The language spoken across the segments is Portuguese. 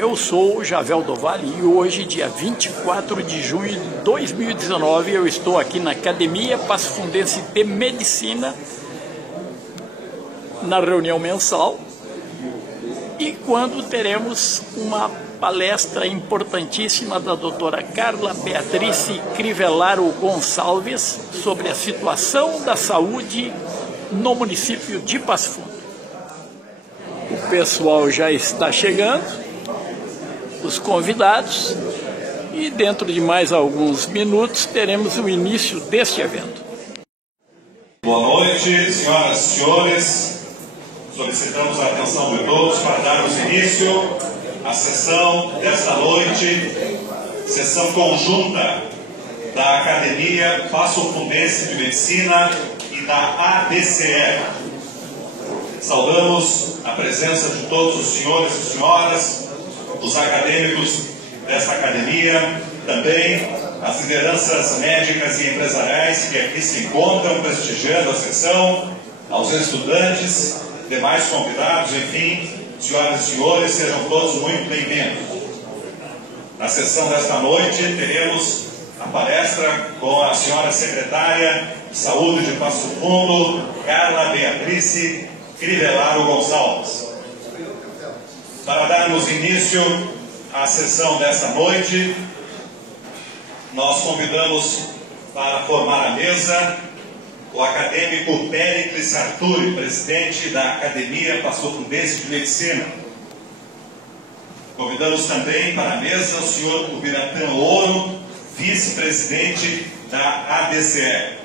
Eu sou o Javel do Vale e hoje, dia 24 de junho de 2019, eu estou aqui na Academia Passo Fundense de Medicina, na reunião mensal, e quando teremos uma palestra importantíssima da doutora Carla Beatriz Crivellaro Gonçalves sobre a situação da saúde no município de Passo Fundo. O pessoal já está chegando, os convidados, e dentro de mais alguns minutos teremos o início deste evento. Boa noite, senhoras e senhores. Solicitamos a atenção de todos para darmos início à sessão desta noite, sessão conjunta da Academia Passo Fundense de Medicina e da ADCE. Saudamos a presença de todos os senhores e senhoras, os acadêmicos desta academia, também as lideranças médicas e empresariais que aqui se encontram prestigiando a sessão, aos estudantes, demais convidados, enfim, senhoras e senhores, sejam todos muito bem-vindos. Na sessão desta noite teremos a palestra com a senhora secretária de Saúde de Passo Fundo, Carla Beatriz Crivellaro Gonçalves. Para darmos início à sessão desta noite, nós convidamos para formar a mesa o acadêmico Péricles Arturi, presidente da Academia Passo Fundense de Medicina. Convidamos também para a mesa o senhor Ubiratã Ouro, vice-presidente da ADCE.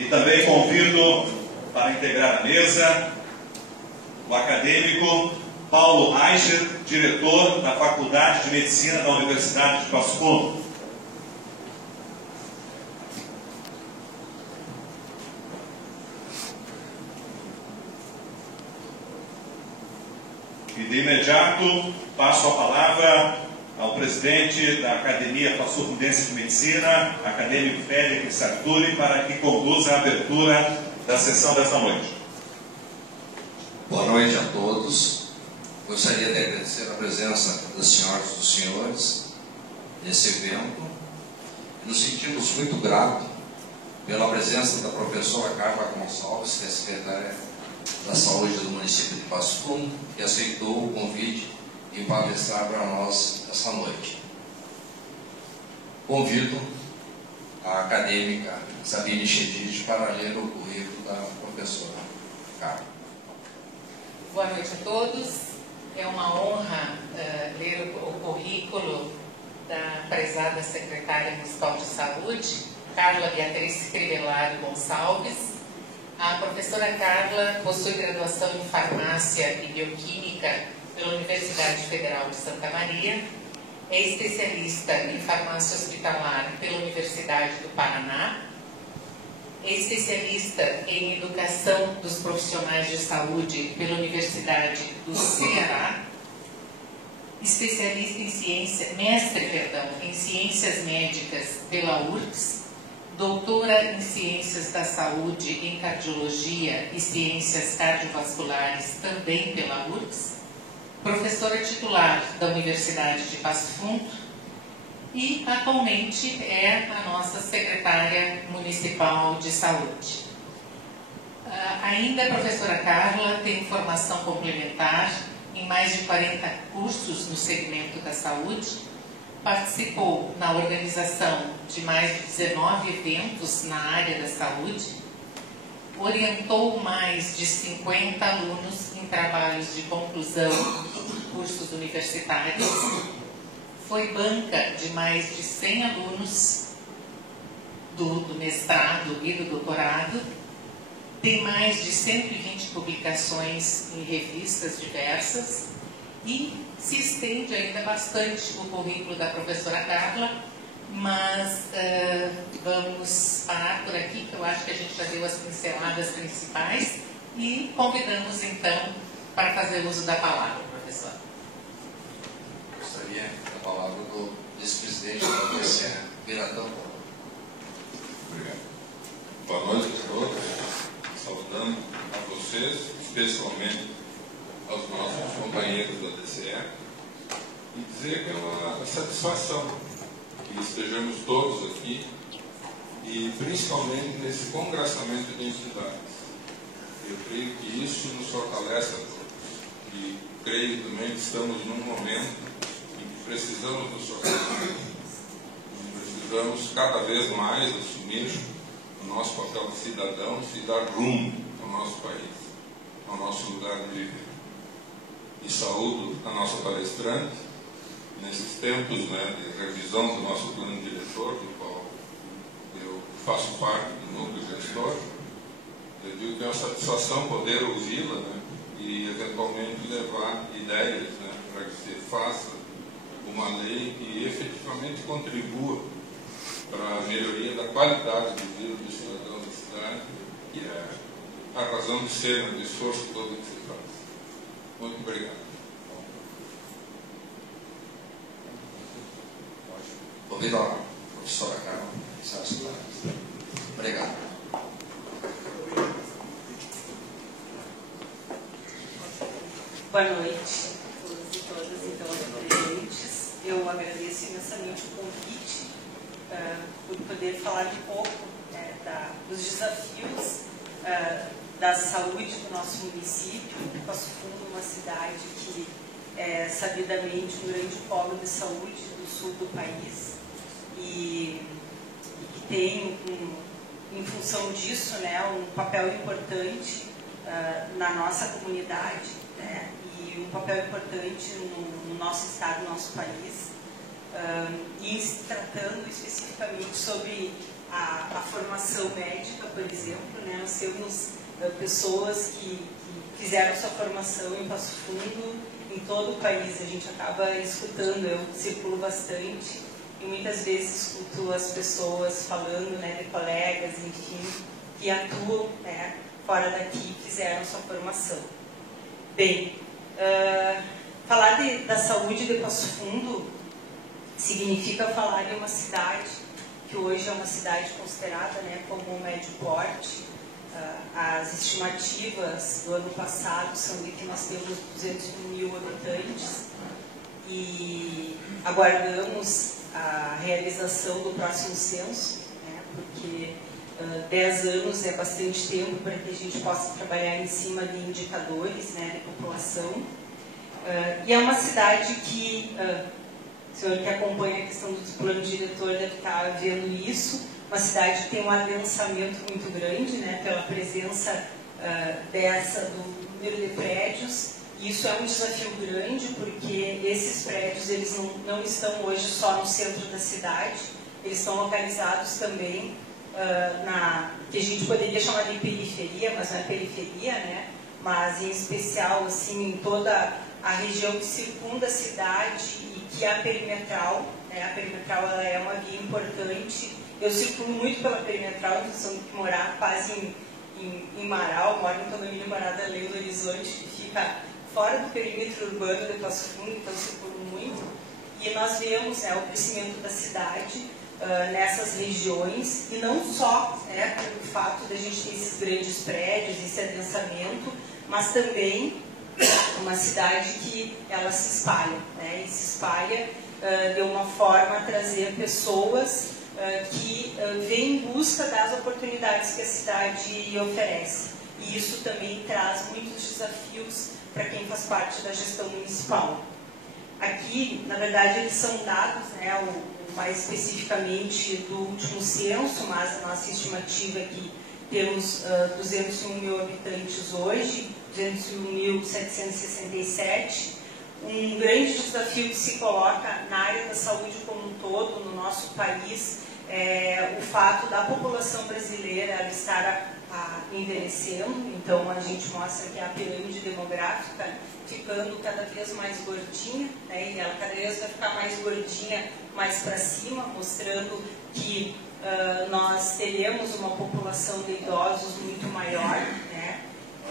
E também convido para integrar a mesa o acadêmico Paulo Reicher, diretor da Faculdade de Medicina da Universidade de Passo Fundo. E de imediato passo a palavra ao presidente da Academia Passo Fundense de Medicina, acadêmico Péricles Arturi, para que conduza a abertura da sessão desta noite. Boa noite a todos. Gostaria de agradecer a presença das senhoras e dos senhores nesse evento. Nos sentimos muito gratos pela presença da professora Carla Gonçalves, que é secretária da Saúde do município de Passo Fundo, que aceitou o convite em palestrar para nós essa noite. Convido a acadêmica Sabine Chedid para ler o currículo da professora Carla. Boa noite a todos. É uma honra ler o currículo da prezada secretária municipal de saúde, Carla Beatriz Crivellaro Gonçalves. A professora Carla possui graduação em farmácia e bioquímica pela Universidade Federal de Santa Maria, é especialista em farmácia hospitalar pela Universidade do Paraná, é especialista em educação dos profissionais de saúde pela Universidade do Ceará, especialista em em ciências médicas pela URGS, doutora em ciências da saúde em cardiologia e ciências cardiovasculares também pela URGS, professora titular da Universidade de Passo Fundo, e atualmente é a nossa secretária municipal de saúde. Ainda a professora Carla tem formação complementar em mais de 40 cursos no segmento da saúde, participou na organização de mais de 19 eventos na área da saúde, orientou mais de 50 alunos em trabalhos de conclusão de cursos universitários, foi banca de mais de 100 alunos do mestrado e do doutorado, tem mais de 120 publicações em revistas diversas e se estende ainda bastante o currículo da professora Carla, mas vamos parar por aqui, que eu acho que a gente já deu as pinceladas principais, e convidamos então para fazer uso da palavra, professora. Gostaria da palavra do vice-presidente da ADCE, Ubiratã Ouro. Obrigado. Boa noite a todos. Saudando a vocês, especialmente aos nossos companheiros da DCE e dizer que é uma satisfação que estejamos todos aqui e principalmente nesse congraçamento de entidades. Eu creio que isso nos fortalece a todos e creio também que estamos num momento em que precisamos nos fortalecer. Precisamos cada vez mais assumir o nosso papel de cidadãos e dar rumo ao nosso país, ao nosso lugar de viver. E saúdo a nossa palestrante nesses tempos, né, de revisão do nosso plano diretor, do qual eu faço parte do núcleo gestor. Eu digo que é uma satisfação poder ouvi-la, né, e eventualmente levar ideias, né, para que se faça uma lei que efetivamente contribua para a melhoria da qualidade de vida do cidadão da cidade, que é a razão de ser, do esforço todo que se faz. Muito obrigado. Convido a professora Carla. Obrigado. Boa noite a todos e todas, então, presentes. Eu agradeço imensamente o convite por poder falar um pouco dos desafios da saúde do nosso município. Passo Fundo, uma cidade que é sabidamente um grande polo de saúde do sul do país e que tem, em função disso, né, um papel importante na nossa comunidade, né, e um papel importante no nosso estado, no nosso país. E se tratando especificamente sobre a formação médica, por exemplo, né, nós temos pessoas que fizeram sua formação em Passo Fundo, em todo o país. A gente acaba escutando, eu circulo bastante e muitas vezes escuto as pessoas falando, né, de colegas, enfim, que atuam, né, fora daqui, fizeram sua formação. Bem, falar da saúde de Passo Fundo significa falar de uma cidade que hoje é uma cidade considerada, né, como médio porte. As estimativas do ano passado são de que nós temos 200 mil habitantes e aguardamos a realização do próximo censo, né, porque 10 anos é bastante tempo para que a gente possa trabalhar em cima de indicadores, né, de população. E é uma cidade que, o senhor que acompanha a questão do plano diretor deve estar vendo isso, uma cidade que tem um adensamento muito grande, né, pela presença do número de prédios. E isso é um desafio grande, porque esses prédios eles não estão hoje só no centro da cidade, eles estão localizados também que a gente poderia chamar de periferia, mas não é periferia, né, mas em especial assim, em toda a região que circunda a cidade e que é a perimetral, né, a perimetral ela é uma via importante. Eu circulo muito pela perimetral, então tenho que morar quase em Marau, moro no condomínio Morada Lei do Horizonte, que fica fora do perímetro urbano de Passo Fundo, então circulo muito. E nós vemos, né, o crescimento da cidade nessas regiões, e não só, né, pelo fato de a gente ter esses grandes prédios, esse adensamento, mas também uma cidade que ela se espalha, né, e se espalha de uma forma a trazer pessoas que vêm em busca das oportunidades que a cidade oferece. E isso também traz muitos desafios para quem faz parte da gestão municipal. Aqui, na verdade, eles são dados, né, mais especificamente do último censo, mas a nossa estimativa é que temos 201 mil habitantes hoje, 201.767. Um grande desafio que se coloca na área da saúde como um todo, no nosso país, é o fato da população brasileira estar envelhecendo. Então, a gente mostra que a pirâmide demográfica ficando cada vez mais gordinha, né, e ela cada vez vai ficar mais gordinha mais para cima, mostrando que nós teremos uma população de idosos muito maior, né,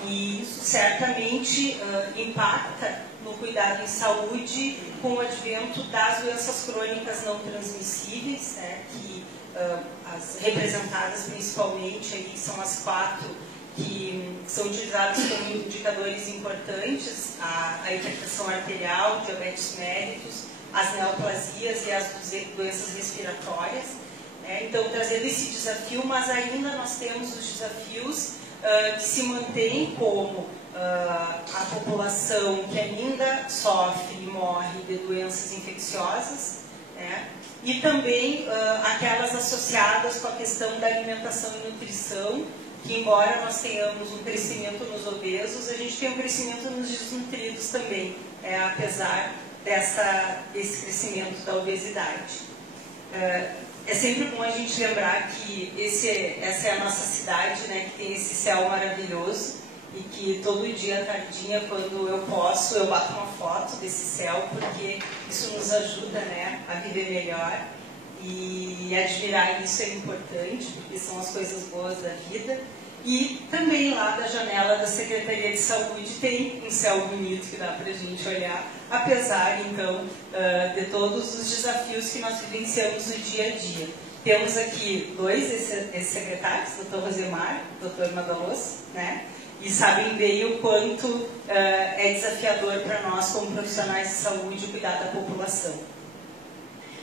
e isso certamente impacta no cuidado em saúde com o advento das doenças crônicas não transmissíveis, né, que as representadas principalmente aí são as 4 que são utilizados como indicadores importantes, a hipertensão arterial, diabetes mellitus, as neoplasias e as doenças respiratórias. Então, trazendo esse desafio, mas ainda nós temos os desafios que se mantêm como a população que ainda sofre e morre de doenças infecciosas, e também aquelas associadas com a questão da alimentação e nutrição, que embora nós tenhamos um crescimento nos obesos, a gente tem um crescimento nos desnutridos também, apesar desse crescimento da obesidade. É sempre bom a gente lembrar que essa é a nossa cidade, né, que tem esse céu maravilhoso, e que todo dia, tardinha, quando eu posso, eu bato uma foto desse céu, porque isso nos ajuda, né, a viver melhor. E admirar isso é importante, porque são as coisas boas da vida. E também lá da janela da Secretaria de Saúde tem um céu bonito que dá para a gente olhar, apesar, então, de todos os desafios que nós vivenciamos no dia a dia. Temos aqui dois ex-secretários, Dr. Rosemar e Dr. Madaloso, né? E sabem bem o quanto é desafiador para nós, como profissionais de saúde, cuidar da população.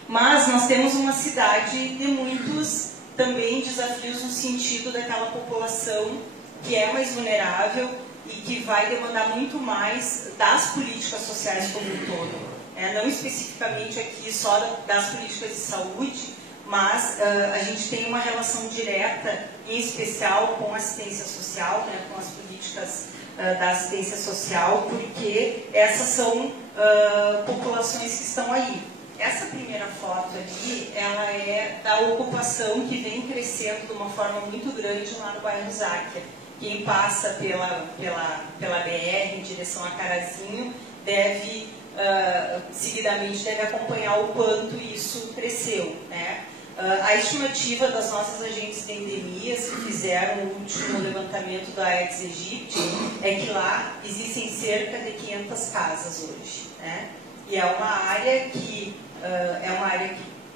Mas nós temos uma cidade de muitos também desafios no sentido daquela população que é mais vulnerável e que vai demandar muito mais das políticas sociais como um todo. Não especificamente aqui só das políticas de saúde, mas a gente tem uma relação direta, em especial com a assistência social, né, com as políticas da assistência social, porque essas são populações que estão aí. Essa primeira foto ali, ela é da ocupação que vem crescendo de uma forma muito grande lá no bairro Záquia. Quem passa pela BR em direção a Carazinho seguidamente deve acompanhar o quanto isso cresceu, né? A estimativa das nossas agentes de endemias que fizeram o último levantamento da Aedes aegypti é que lá existem cerca de 500 casas hoje, né? E é uma área que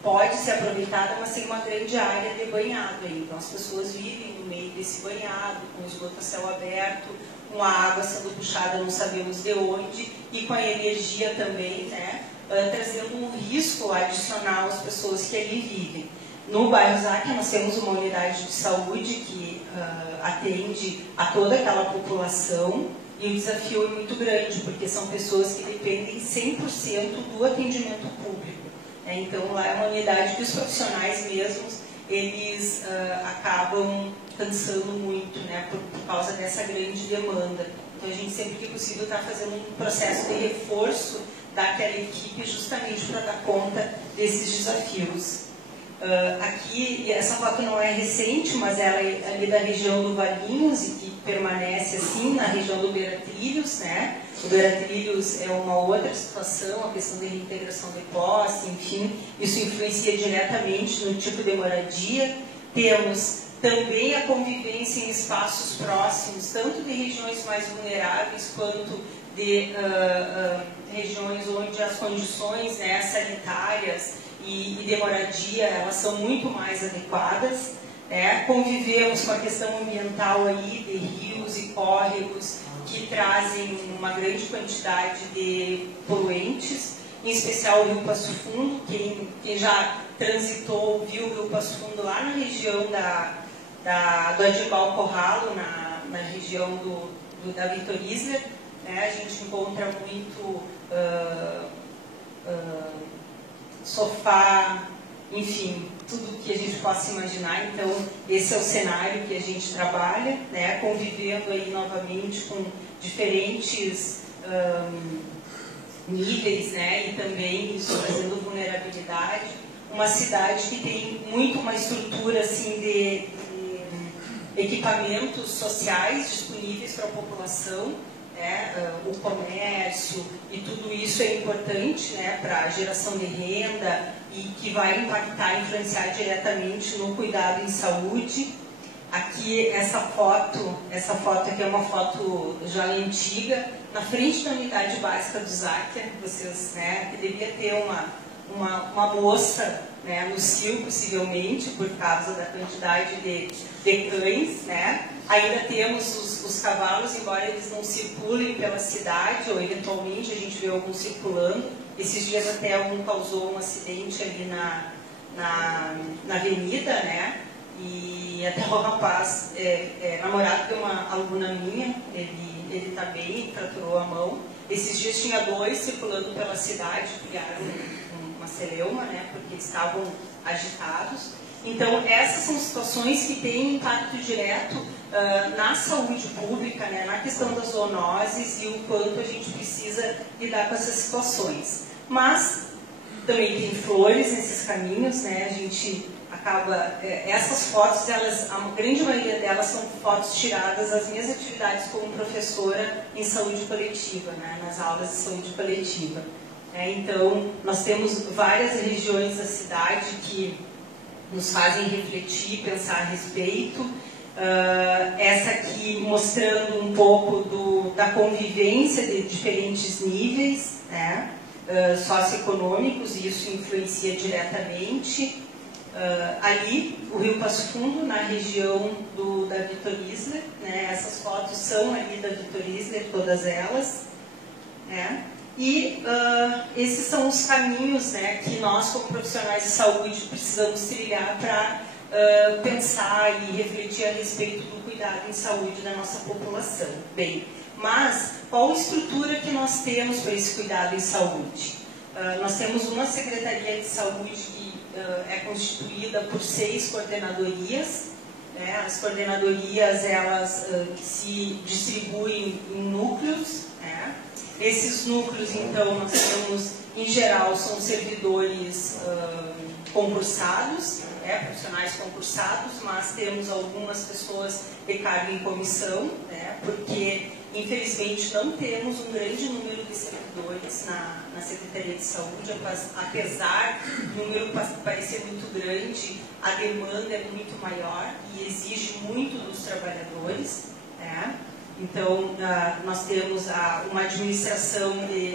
pode ser aproveitada, mas tem uma grande área de banhado aí. Então as pessoas vivem no meio desse banhado, com o esgoto a céu aberto, com a água sendo puxada não sabemos de onde, e com a energia também, né, trazendo um risco adicional às pessoas que ali vivem. No bairro Záquia nós temos uma unidade de saúde que atende a toda aquela população, e o desafio é muito grande, porque são pessoas que dependem 100% do atendimento público. Então, lá é uma unidade que os profissionais mesmos, eles acabam cansando muito, né, por causa dessa grande demanda. Então, a gente sempre que possível está fazendo um processo de reforço daquela equipe justamente para dar conta desses desafios. Aqui, essa foto não é recente, mas ela é ali da região do Valinhos e que permanece assim na região do Beira-Trilhos, né? O Beira-Trilhos é uma outra situação, a questão da reintegração de posse, enfim, isso influencia diretamente no tipo de moradia. Temos também a convivência em espaços próximos, tanto de regiões mais vulneráveis quanto de regiões onde as condições, né, sanitárias e de moradia, elas são muito mais adequadas, né? Convivemos com a questão ambiental aí de rios e córregos que trazem uma grande quantidade de poluentes, em especial o Rio Passo Fundo. Quem já transitou viu o Rio Passo Fundo lá na região do Adibal Corralo, na região da Vitor Isler, né? A gente encontra muito sofá, enfim, tudo que a gente possa imaginar. Então, esse é o cenário que a gente trabalha, né, convivendo aí novamente com diferentes níveis, né, e também isso trazendo vulnerabilidade. Uma cidade que tem muito uma estrutura assim, de equipamentos sociais disponíveis para a população, né, o comércio, e tudo isso é importante, né, para a geração de renda e que vai impactar, influenciar diretamente no cuidado em saúde. Aqui essa foto aqui é uma foto já antiga, na frente da unidade básica do Záquia, vocês, né, que devia ter uma moça, né, no cio, possivelmente, por causa da quantidade de cães, né? Ainda temos os cavalos, embora eles não circulem pela cidade, ou eventualmente a gente vê alguns circulando. Esses dias até um causou um acidente ali na avenida, né? E até o rapaz, namorado de uma aluna minha, ele tá bem, fraturou a mão. Esses dias tinha 2 circulando pela cidade, criaram uma celeuma, né? Porque eles estavam agitados. Então, essas são situações que têm impacto direto na saúde pública, né, na questão das zoonoses e o quanto a gente precisa lidar com essas situações. Mas também tem flores nesses caminhos, né, a gente acaba... essas fotos, a grande maioria delas são fotos tiradas das minhas atividades como professora em saúde coletiva, né, nas aulas de saúde coletiva. Então, nós temos várias regiões da cidade que nos fazem refletir, pensar a respeito. Essa aqui mostrando um pouco da convivência de diferentes níveis, né, socioeconômicos, e isso influencia diretamente. Ali, o Rio Passo Fundo, na região da Vitor Isler, né, essas fotos são ali da Vitor Isler, todas elas, né. E esses são os caminhos, né, que nós, como profissionais de saúde, precisamos trilhar para pensar e refletir a respeito do cuidado em saúde da nossa população. Bem, mas qual a estrutura que nós temos para esse cuidado em saúde? Nós temos uma Secretaria de Saúde que é constituída por 6 coordenadorias. Né? As coordenadorias, elas se distribuem em núcleos, né? Esses núcleos, então, nós temos, em geral, são servidores concursados, né, profissionais concursados, mas temos algumas pessoas de cargo em comissão, né, porque, infelizmente, não temos um grande número de servidores na Secretaria de Saúde, apesar do número parecer muito grande, a demanda é muito maior e exige muito dos trabalhadores, né. Então, nós temos uma administração,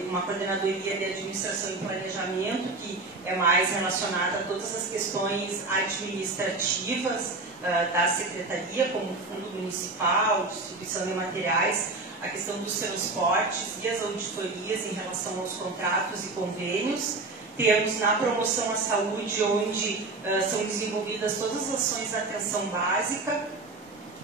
uma coordenadoria de administração e planejamento, que é mais relacionada a todas as questões administrativas da Secretaria, como fundo municipal, distribuição de materiais, a questão dos transportes e as auditorias em relação aos contratos e convênios. Temos na promoção à saúde, onde são desenvolvidas todas as ações da atenção básica.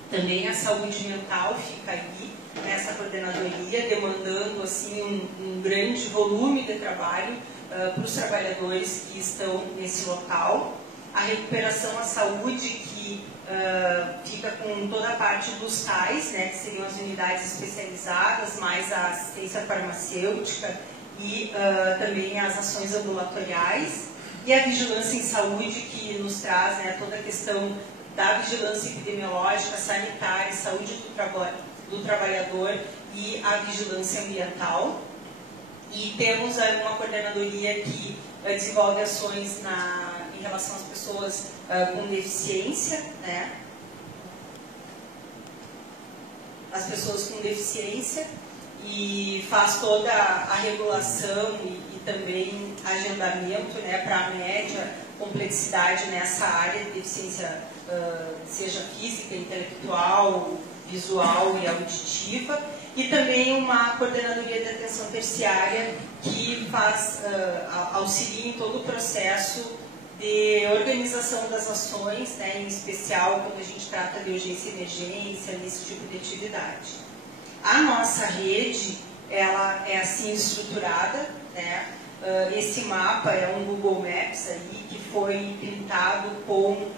Também a saúde mental fica aí, nessa coordenadoria, demandando assim, um grande volume de trabalho para os trabalhadores que estão nesse local. A recuperação à saúde, que fica com toda a parte dos CAIs, né, que seriam as unidades especializadas, mais a assistência farmacêutica e também as ações ambulatoriais. E a vigilância em saúde, que nos traz, né, toda a questão da vigilância epidemiológica, sanitária, saúde do trabalhador e a vigilância ambiental. E temos uma coordenadoria que desenvolve ações em relação às pessoas com deficiência, né? As pessoas com deficiência, e faz toda a regulação e também agendamento, né, para a média complexidade nessa área de deficiência, seja física, intelectual, visual e auditiva, e também uma coordenadoria de atenção terciária que auxilia em todo o processo de organização das ações, né, em especial quando a gente trata de urgência e emergência, nesse tipo de atividade. A nossa rede, ela é assim estruturada, né? Esse mapa é um Google Maps aí, que foi pintado com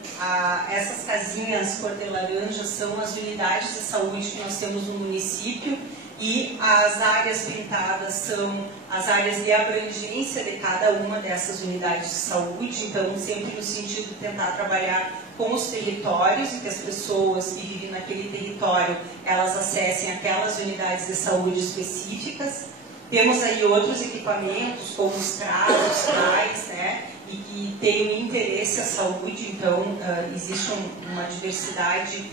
essas casinhas cor de laranja, são as unidades de saúde que nós temos no município, e as áreas pintadas são as áreas de abrangência de cada uma dessas unidades de saúde, então sempre no sentido de tentar trabalhar com os territórios, e que as pessoas que vivem naquele território, elas acessem aquelas unidades de saúde específicas. Temos aí outros equipamentos, como os CRAS, os CRAIs, né, e que têm interesse à saúde, então existe uma diversidade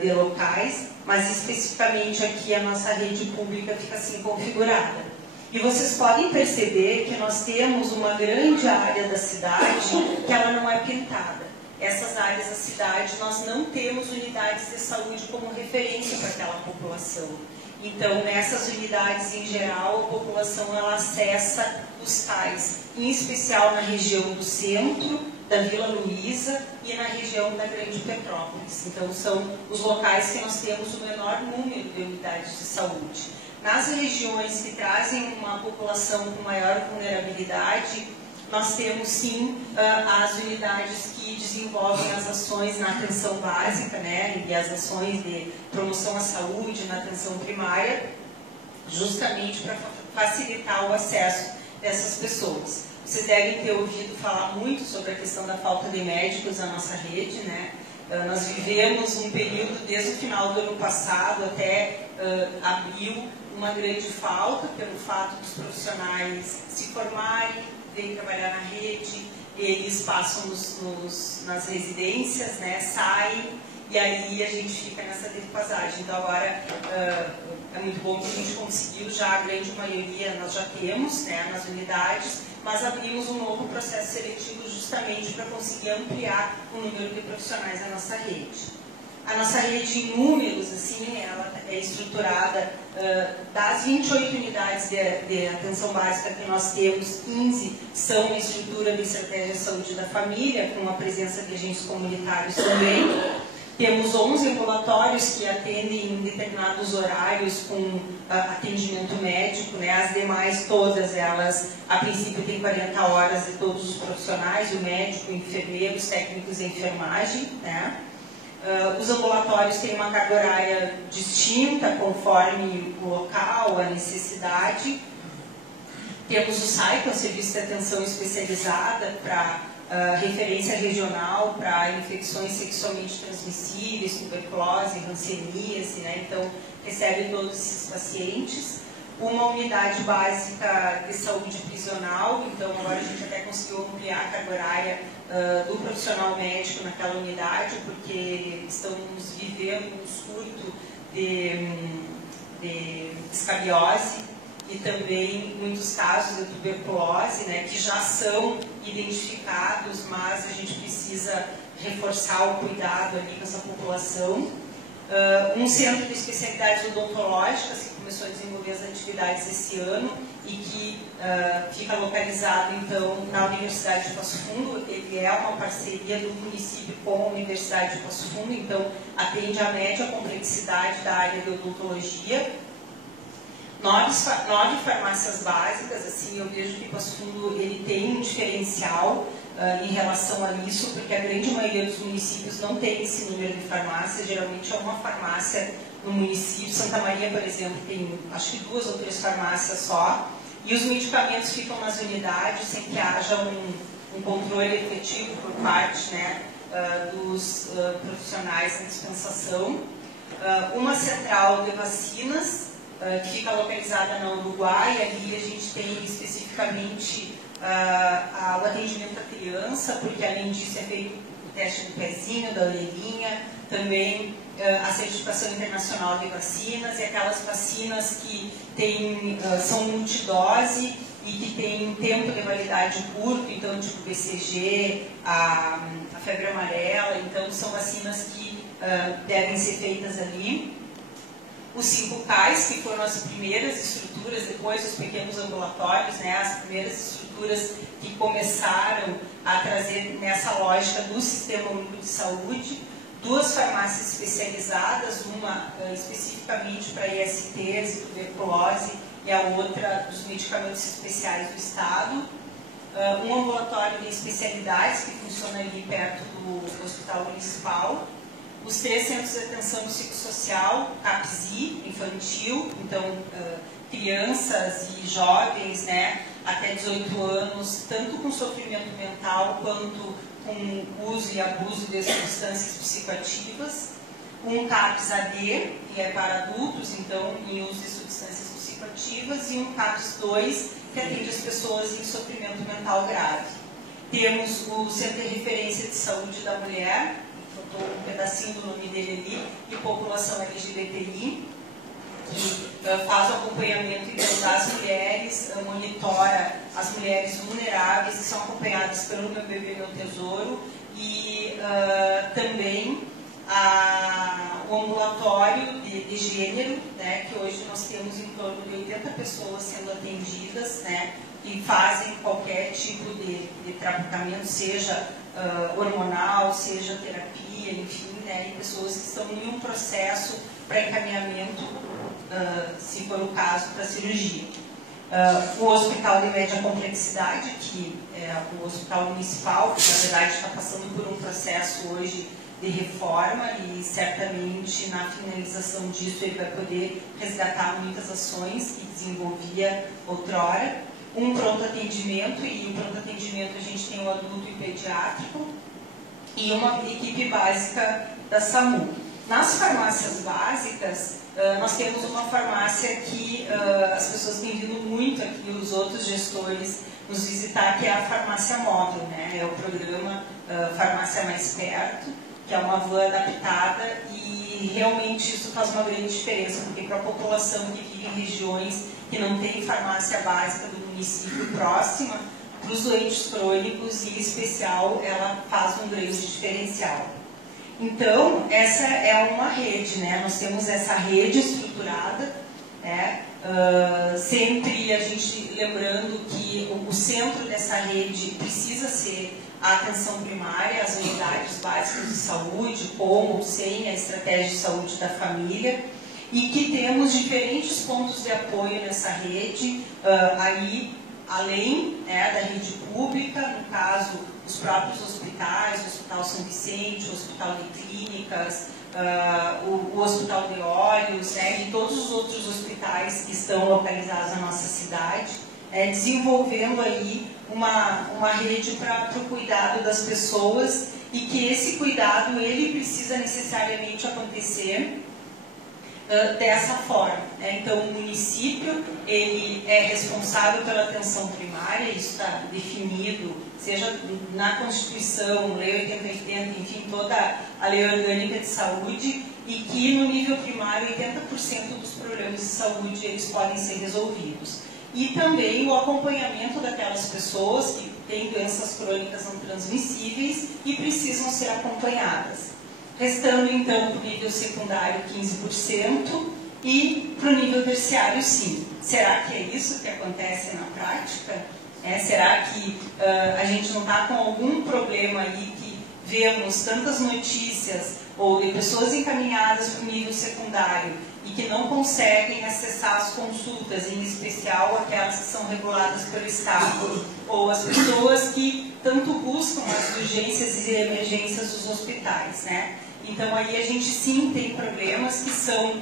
de locais, mas especificamente aqui a nossa rede pública fica assim configurada. E vocês podem perceber que nós temos uma grande área da cidade que ela não é pintada. essas áreas da cidade, nós não temos unidades de saúde como referência para aquela população. Então, nessas unidades, em geral, a população ela acessa os CAIs, em especial na região do centro, da Vila Luísa e na região da Grande Petrópolis. Então, são os locais que nós temos o menor número de unidades de saúde. Nas regiões que trazem uma população com maior vulnerabilidade, nós temos sim as unidades que desenvolvem as ações na atenção básica, né, e as ações de promoção à saúde na atenção primária, justamente para facilitar o acesso dessas pessoas. Vocês devem ter ouvido falar muito sobre a questão da falta de médicos na nossa rede, né? Nós vivemos um período desde o final do ano passado até abril, uma grande falta pelo fato dos profissionais se formarem, vêm trabalhar na rede, eles passam nas residências, né, saem, e aí a gente fica nessa defasagem. Então agora é muito bom que a gente conseguiu já, a grande maioria nós já temos, né, nas unidades, mas abrimos um novo processo seletivo justamente para conseguir ampliar o número de profissionais da nossa rede. A nossa rede em números, assim, ela é estruturada das 28 unidades de atenção básica que nós temos, 15 são em estrutura de estratégia de saúde da família, com a presença de agentes comunitários também. Temos 11 ambulatórios que atendem em determinados horários com atendimento médico, né? As demais, todas elas, a princípio, têm 40 horas de todos os profissionais, o médico, o enfermeiro, os técnicos de enfermagem, né? Os ambulatórios têm uma carga horária distinta, conforme o local, a necessidade. Temos o SAI, que é o Serviço de Atenção Especializada para referência regional para infecções sexualmente transmissíveis, tuberculose, hanseníase, né? Então, recebe todos esses pacientes. Uma unidade básica de saúde prisional, então agora a gente até conseguiu ampliar a carga horária do profissional médico naquela unidade, porque estamos vivendo um surto de escabiose e também muitos casos de tuberculose, né, que já são identificados, mas a gente precisa reforçar o cuidado ali com essa população. Um centro de especialidades odontológicas que começou a desenvolver as atividades esse ano e que fica localizado, então, na Universidade de Passo Fundo. Ele é uma parceria do município com a Universidade de Passo Fundo, então atende a média complexidade da área de odontologia. 9 farmácias básicas, assim, eu vejo que Passo Fundo ele tem um diferencial em relação a isso, porque a grande maioria dos municípios não tem esse número de farmácias, geralmente é uma farmácia no município. Santa Maria, por exemplo, tem acho que 2 ou 3 farmácias só, e os medicamentos ficam nas unidades sem que haja um controle efetivo por parte, né, dos profissionais na dispensação. Uma central de vacinas, que fica localizada na Uruguai, ali a gente tem especificamente o atendimento à criança, porque além disso é feito o teste do pezinho, da orelhinha, também a certificação internacional de vacinas, e aquelas vacinas que são multidose e que têm tempo de validade curto, então tipo BCG, a febre amarela, então são vacinas que devem ser feitas ali. Os 5 CAIs, que foram as primeiras estruturas, depois os pequenos ambulatórios, né, as primeiras estruturas que começaram a trazer nessa lógica do Sistema Único de Saúde. 2 farmácias especializadas, uma especificamente para ISTs e tuberculose e a outra dos medicamentos especiais do Estado. Um ambulatório de especialidades que funciona ali perto do Hospital Municipal. Os 3 centros de atenção psicossocial, CAPSI, infantil, então crianças e jovens, né, até 18 anos, tanto com sofrimento mental quanto com uso e abuso de substâncias psicoativas. Um CAPS-AD, que é para adultos, então, em uso de substâncias psicoativas, e um CAPS-2, que atende as pessoas em sofrimento mental grave. Temos o Centro de Referência de Saúde da Mulher, um pedacinho do nome dele ali, e população LGBTI, que faz o acompanhamento então, das mulheres, monitora as mulheres vulneráveis que são acompanhadas pelo Meu Bebê Meu Tesouro e também o ambulatório de gênero, né, que hoje nós temos em torno de 80 pessoas sendo atendidas, né, que fazem qualquer tipo de tratamento, seja hormonal, seja terapia, enfim, né, e pessoas que estão em um processo para encaminhamento, se for o caso, para cirurgia. O Hospital de Média Complexidade, que é o Hospital Municipal, que na verdade está passando por um processo hoje de reforma e certamente na finalização disso ele vai poder resgatar muitas ações que desenvolvia outrora. Um pronto atendimento, e o pronto atendimento a gente tem o adulto e pediátrico, e uma equipe básica da SAMU. Nas farmácias básicas, nós temos uma farmácia que as pessoas têm vindo muito aqui, os outros gestores, nos visitar, que é a farmácia móvel, né? É o programa Farmácia Mais Perto, que é uma van adaptada, e realmente isso faz uma grande diferença, porque para a população que vive em regiões que não tem farmácia básica do município próxima, para os doentes crônicos, em especial, ela faz um grande diferencial. Então, essa é uma rede, né? Nós temos essa rede estruturada, né? Sempre a gente lembrando que o centro dessa rede precisa ser a atenção primária, as unidades básicas de saúde, com ou sem a estratégia de saúde da família, e que temos diferentes pontos de apoio nessa rede, aí, além, né, da rede pública, no caso, os próprios hospitais, o Hospital São Vicente, o Hospital de Clínicas, o Hospital de Olhos, né, e todos os outros hospitais que estão localizados na nossa cidade, desenvolvendo aí uma rede para o cuidado das pessoas, e que esse cuidado ele precisa necessariamente acontecer dessa forma, né? Então, o município ele é responsável pela atenção primária, isso está definido, seja na Constituição, Lei 8080, enfim, toda a Lei Orgânica de Saúde, e que no nível primário 80% dos problemas de saúde eles podem ser resolvidos. E também o acompanhamento daquelas pessoas que têm doenças crônicas não transmissíveis e precisam ser acompanhadas. Restando, então, para o nível secundário 15% e para o nível terciário 5%. Será que é isso que acontece na prática? Será que a gente não está com algum problema aí que vemos tantas notícias ou de pessoas encaminhadas para o nível secundário e que não conseguem acessar as consultas, em especial aquelas que são reguladas pelo Estado, ou as pessoas que tanto buscam as urgências e emergências dos hospitais, né? Então, aí a gente sim tem problemas que são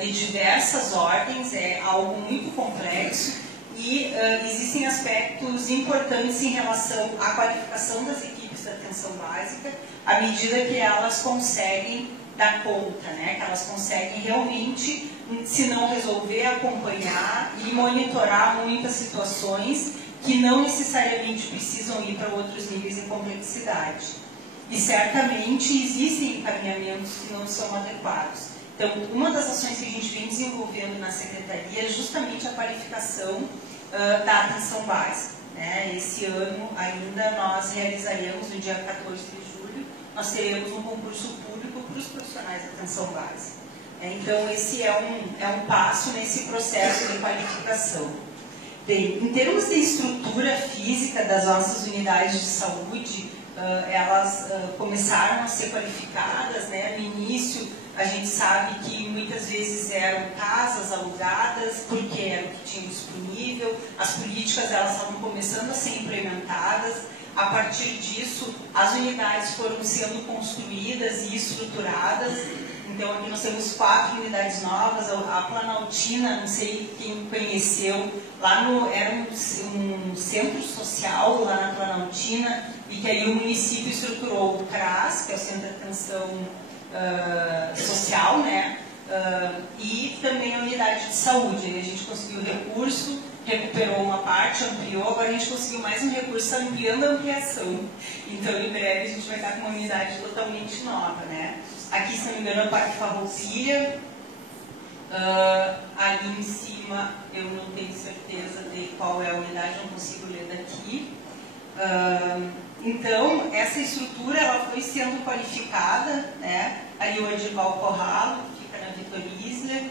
de diversas ordens, é algo muito complexo, e existem aspectos importantes em relação à qualificação das equipes da atenção básica, à medida que elas conseguem dar conta, né? Que elas conseguem realmente, se não resolver, acompanhar e monitorar muitas situações que não necessariamente precisam ir para outros níveis de complexidade. E certamente existem encaminhamentos que não são adequados. Então, uma das ações que a gente vem desenvolvendo na Secretaria é justamente a qualificação da atenção básica, né? Esse ano ainda nós realizaremos, no dia 14 de julho, nós teremos um concurso público para os profissionais de atenção básica. Então, esse é um passo nesse processo de qualificação. Bem, em termos de estrutura física das nossas unidades de saúde, elas começaram a ser qualificadas, né? No início, a gente sabe que muitas vezes eram casas alugadas, porque era o que tinha disponível, as políticas elas estavam começando a ser implementadas. A partir disso, as unidades foram sendo construídas e estruturadas. Então, aqui nós temos 4 unidades novas. A Planaltina, não sei quem conheceu, lá era um centro social lá na Planaltina, e que aí o município estruturou o CRAS, que é o Centro de Atenção Social, né? E também a unidade de saúde. Aí a gente conseguiu recurso, recuperou uma parte, ampliou, agora a gente conseguiu mais um recurso ampliando a ampliação. Então, em breve, a gente vai estar com uma unidade totalmente nova, né? Aqui, se não me engano, é o Parque Farroupilha. Ali em cima, eu não tenho certeza de qual é a unidade, não consigo ler daqui. Então, essa estrutura ela foi sendo qualificada, né? Ali o Edival Corralo, que fica na Vitor Isler,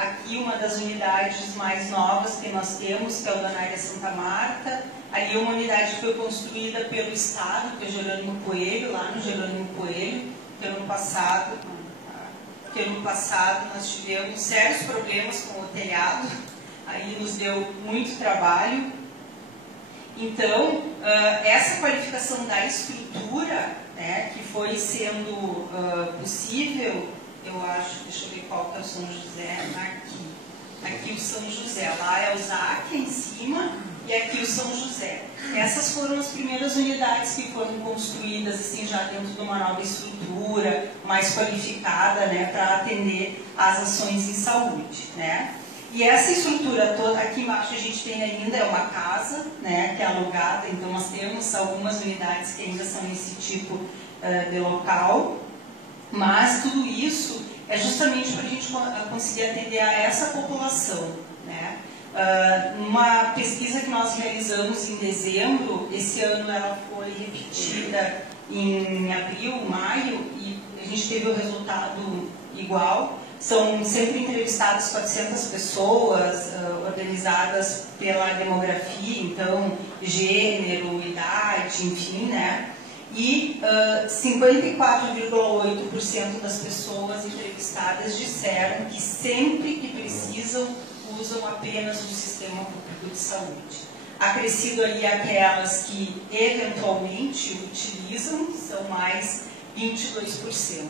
aqui uma das unidades mais novas que nós temos, que é o Donária Santa Marta. Ali uma unidade que foi construída pelo Estado, que é Jerônimo Coelho, lá no Jerônimo Coelho, que ano passado nós tivemos sérios problemas com o telhado, aí nos deu muito trabalho. Então, essa qualificação da estrutura, né, que foi sendo possível, eu acho, deixa eu ver qual que é o São José, aqui o São José, lá é o ZAC em cima, e aqui o São José. Essas foram as primeiras unidades que foram construídas assim, já dentro de uma nova estrutura, mais qualificada, né, para atender às ações em saúde, né? E essa estrutura toda, aqui embaixo a gente tem ainda uma casa, né, que é alugada, então nós temos algumas unidades que ainda são esse tipo de local, mas tudo isso é justamente para a gente conseguir atender a essa população, né? Numa pesquisa que nós realizamos em dezembro, esse ano ela foi repetida em abril, maio, e a gente teve o resultado igual. São sempre entrevistadas 400 pessoas, organizadas pela demografia, então, gênero, idade, enfim, né? E 54,8% das pessoas entrevistadas disseram que sempre que precisam, usam apenas o sistema público de saúde. Acrescido ali aquelas que eventualmente utilizam, são mais 22%.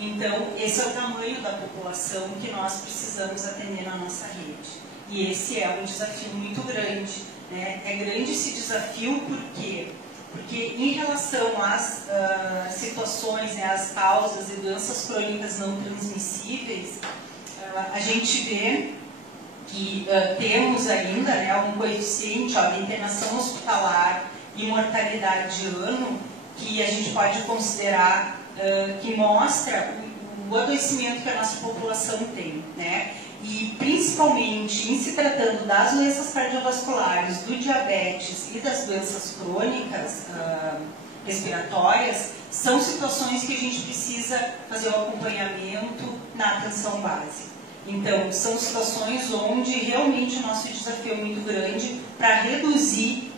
Então, esse é o tamanho da população que nós precisamos atender na nossa rede. E esse é um desafio muito grande, né? É grande esse desafio por quê? Porque em relação às situações, né, às causas e doenças crônicas não transmissíveis, a gente vê que temos ainda, né, um coeficiente de internação hospitalar e mortalidade de ano que a gente pode considerar que mostra o adoecimento que a nossa população tem, né? E principalmente em se tratando das doenças cardiovasculares, do diabetes e das doenças crônicas respiratórias, são situações que a gente precisa fazer o acompanhamento na atenção básica. Então, são situações onde realmente o nosso desafio é muito grande para reduzir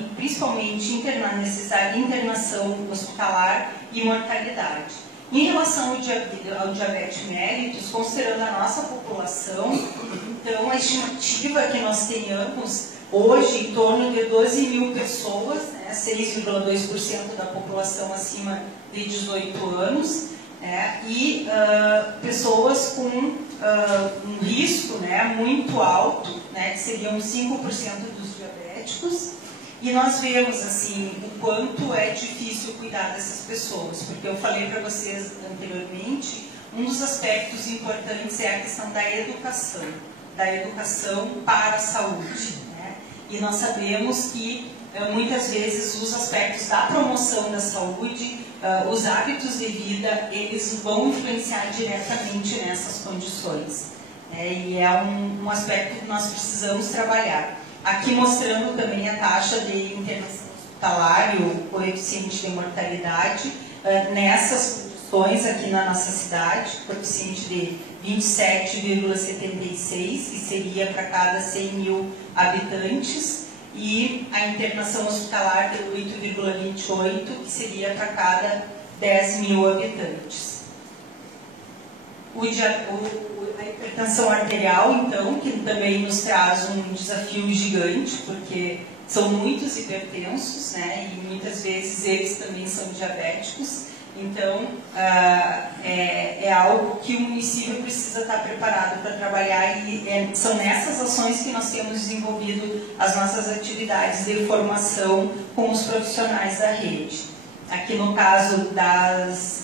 e principalmente a necessidade de internação hospitalar e mortalidade. Em relação ao diabetes mellitus, considerando a nossa população, então a estimativa que nós tenhamos hoje em torno de 12 mil pessoas, né, 6,2% da população acima de 18 anos, né, e pessoas com um risco, né, muito alto, né, que seriam 5% dos diabéticos. E nós vemos assim o quanto é difícil cuidar dessas pessoas, porque eu falei para vocês anteriormente, um dos aspectos importantes é a questão da educação para a saúde, né? E nós sabemos que muitas vezes os aspectos da promoção da saúde, os hábitos de vida, eles vão influenciar diretamente nessas condições, né? E é um aspecto que nós precisamos trabalhar. Aqui mostrando também a taxa de internação hospitalar e o coeficiente de mortalidade nessas condições aqui na nossa cidade, coeficiente de 27,76, que seria para cada 100 mil habitantes, e a internação hospitalar de 8,28, que seria para cada 10 mil habitantes. A hipertensão arterial, então, que também nos traz um desafio gigante, porque são muitos hipertensos, né, e muitas vezes eles também são diabéticos. Então, é algo que o município precisa estar preparado para trabalhar, e são nessas ações que nós temos desenvolvido as nossas atividades de formação com os profissionais da rede. Aqui no caso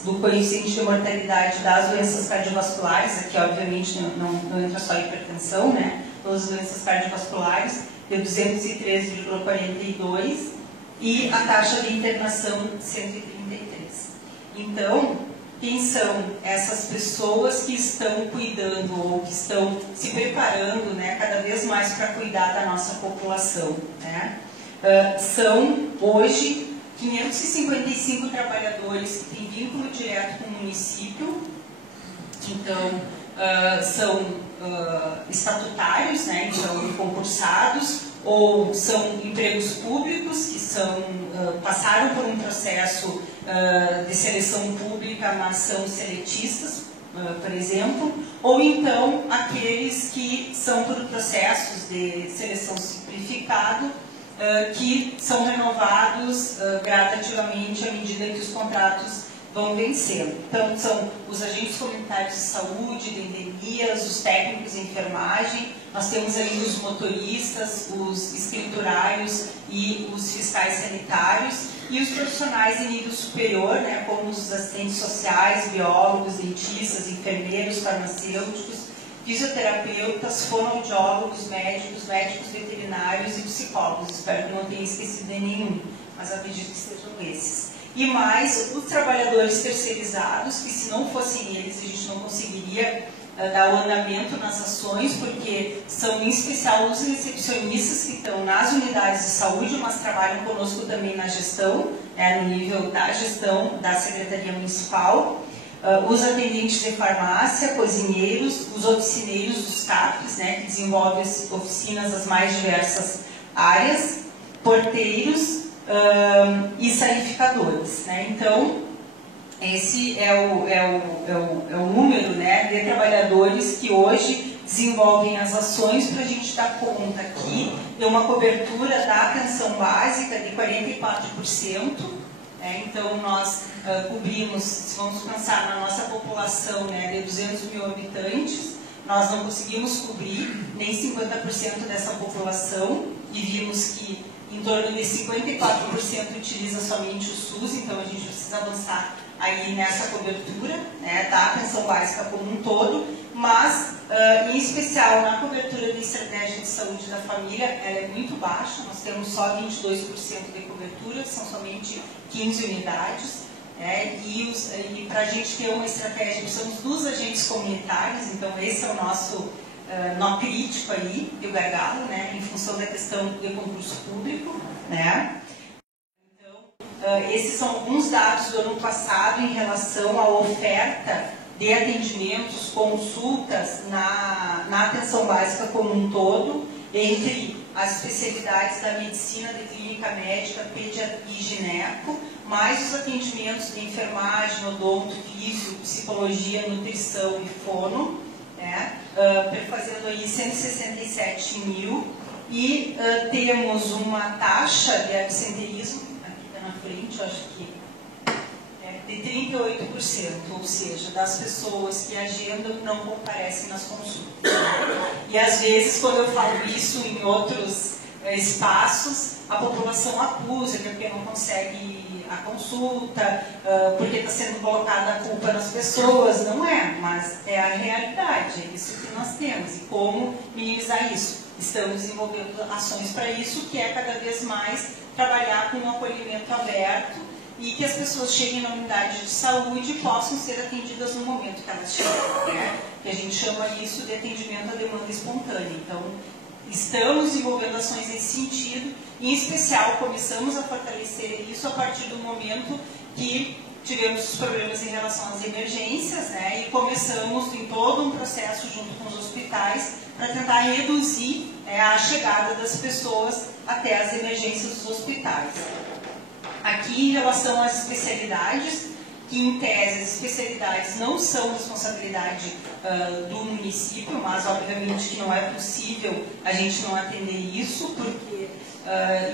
do coeficiente de mortalidade das doenças cardiovasculares, aqui obviamente não entra só a hipertensão, né? As doenças cardiovasculares, de 203,42 e a taxa de internação de 133. Então, quem são essas pessoas que estão cuidando ou que estão se preparando, né, cada vez mais para cuidar da nossa população, né? São hoje 555 trabalhadores que têm vínculo direto com o município, então são estatutários, né, então concursados, ou são empregos públicos que passaram por um processo de seleção pública, mas são seletistas, por exemplo, ou então aqueles que são por processos de seleção simplificado, que são renovados gradativamente à medida que os contratos vão vencendo. Então, são os agentes comunitários de saúde, de endemias, os técnicos de enfermagem, nós temos ali os motoristas, os escriturários e os fiscais sanitários, e os profissionais de nível superior, né, como os assistentes sociais, biólogos, dentistas, enfermeiros, farmacêuticos, fisioterapeutas, fonoaudiólogos, médicos veterinários e psicólogos. Espero que não tenha esquecido de nenhum, mas acredito que sejam esses. E mais os trabalhadores terceirizados, que se não fossem eles a gente não conseguiria dar o andamento nas ações, porque são em especial os recepcionistas que estão nas unidades de saúde, mas trabalham conosco também na gestão, no nível da gestão da Secretaria Municipal, os atendentes de farmácia, cozinheiros, os oficineiros dos CAPs, né, que desenvolvem oficinas das mais diversas áreas, porteiros, e sanificadores, né? Então, esse é o número, né, de trabalhadores que hoje desenvolvem as ações para a gente dar conta aqui de uma cobertura da atenção básica de 44%, né? Então, nós cobrimos, se vamos pensar na nossa população, né, de 200 mil habitantes, nós não conseguimos cobrir nem 50% dessa população e vimos que em torno de 54% utiliza somente o SUS, então a gente precisa avançar aí nessa cobertura, né, da atenção básica como um todo, mas em especial na cobertura da estratégia de saúde da família, ela é muito baixa, nós temos só 22% de cobertura, são somente 15 unidades, né, e para a gente ter uma estratégia, precisamos dos agentes comunitários, então esse é o nosso nó crítico aí, e o gargalo, né, em função da questão do concurso público, né. Então, esses são alguns dados do ano passado em relação à oferta de atendimentos, consultas na atenção básica como um todo, entre as especialidades da medicina, de clínica médica, pediatria e gineco, mais os atendimentos de enfermagem, odonto, físico, psicologia, nutrição e fono, né, fazendo aí 167 mil, e temos uma taxa de absenteísmo, aqui está na frente, eu acho que de 38%, ou seja, das pessoas que agendam não comparecem nas consultas. E às vezes, quando eu falo isso em outros espaços, a população acusa que é porque não consegue a consulta, porque está sendo colocada a culpa nas pessoas. Não é, mas é a realidade, é isso que nós temos. E como minimizar isso? Estamos desenvolvendo ações para isso, que é cada vez mais trabalhar com um acolhimento aberto e que as pessoas cheguem na unidade de saúde e possam ser atendidas no momento que elas chegam, né? Que a gente chama isso de atendimento à demanda espontânea. Então, estamos desenvolvendo ações nesse sentido, e, em especial, começamos a fortalecer isso a partir do momento que tivemos os problemas em relação às emergências, né, e começamos em todo um processo junto com os hospitais para tentar reduzir a chegada das pessoas até as emergências dos hospitais. Aqui, em relação às especialidades, que em tese as especialidades não são responsabilidade do município, mas obviamente que não é possível a gente não atender isso, porque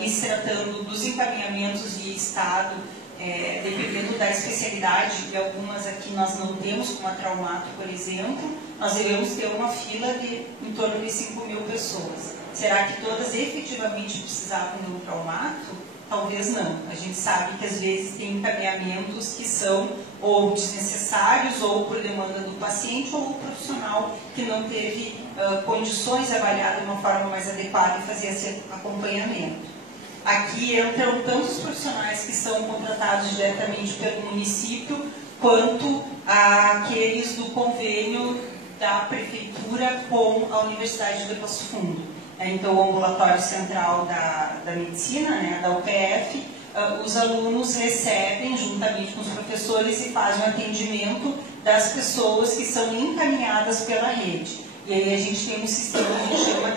em se tratando dos encaminhamentos de Estado, dependendo da especialidade, e algumas aqui nós não temos, como a traumato, por exemplo, nós devemos ter uma fila de em torno de 5 mil pessoas. Será que todas efetivamente precisavam de um traumato? Talvez não. A gente sabe que às vezes tem encaminhamentos que são ou desnecessários, ou por demanda do paciente, ou o profissional que não teve condições de avaliar de uma forma mais adequada e fazer esse acompanhamento. Aqui entram tanto os profissionais que são contratados diretamente pelo município, quanto aqueles do convênio da prefeitura com a Universidade de Passo Fundo. Então, o ambulatório central da medicina, né, da UPF, os alunos recebem, juntamente com os professores, e fazem o atendimento das pessoas que são encaminhadas pela rede. E aí a gente tem um sistema que a gente chama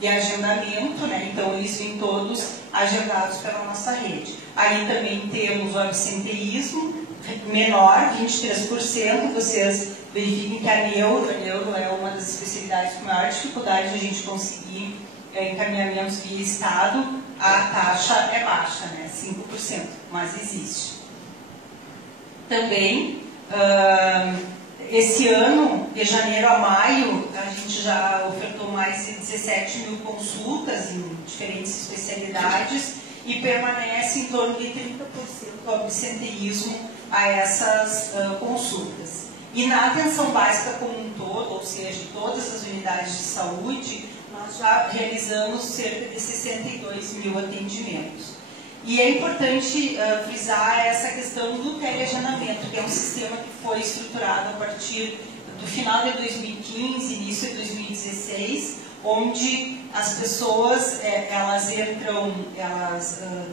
de agendamento, né? Então eles vêm todos agendados pela nossa rede. Aí também temos o absenteísmo menor, 23%. Vocês verifiquem que a neuro é uma das especialidades com maior dificuldade de a gente conseguir encaminhamentos via Estado. A taxa é baixa, né? 5%, mas existe. Também, esse ano, de janeiro a maio, a gente já ofertou mais de 17 mil consultas em diferentes especialidades e permanece em torno de 30% do absenteísmo a essas consultas. E na atenção básica como um todo, ou seja, todas as unidades de saúde, nós já realizamos cerca de 62 mil atendimentos. E é importante frisar essa questão do teleagendamento, que é um sistema que foi estruturado a partir do final de 2015, início de 2016, onde as pessoas, elas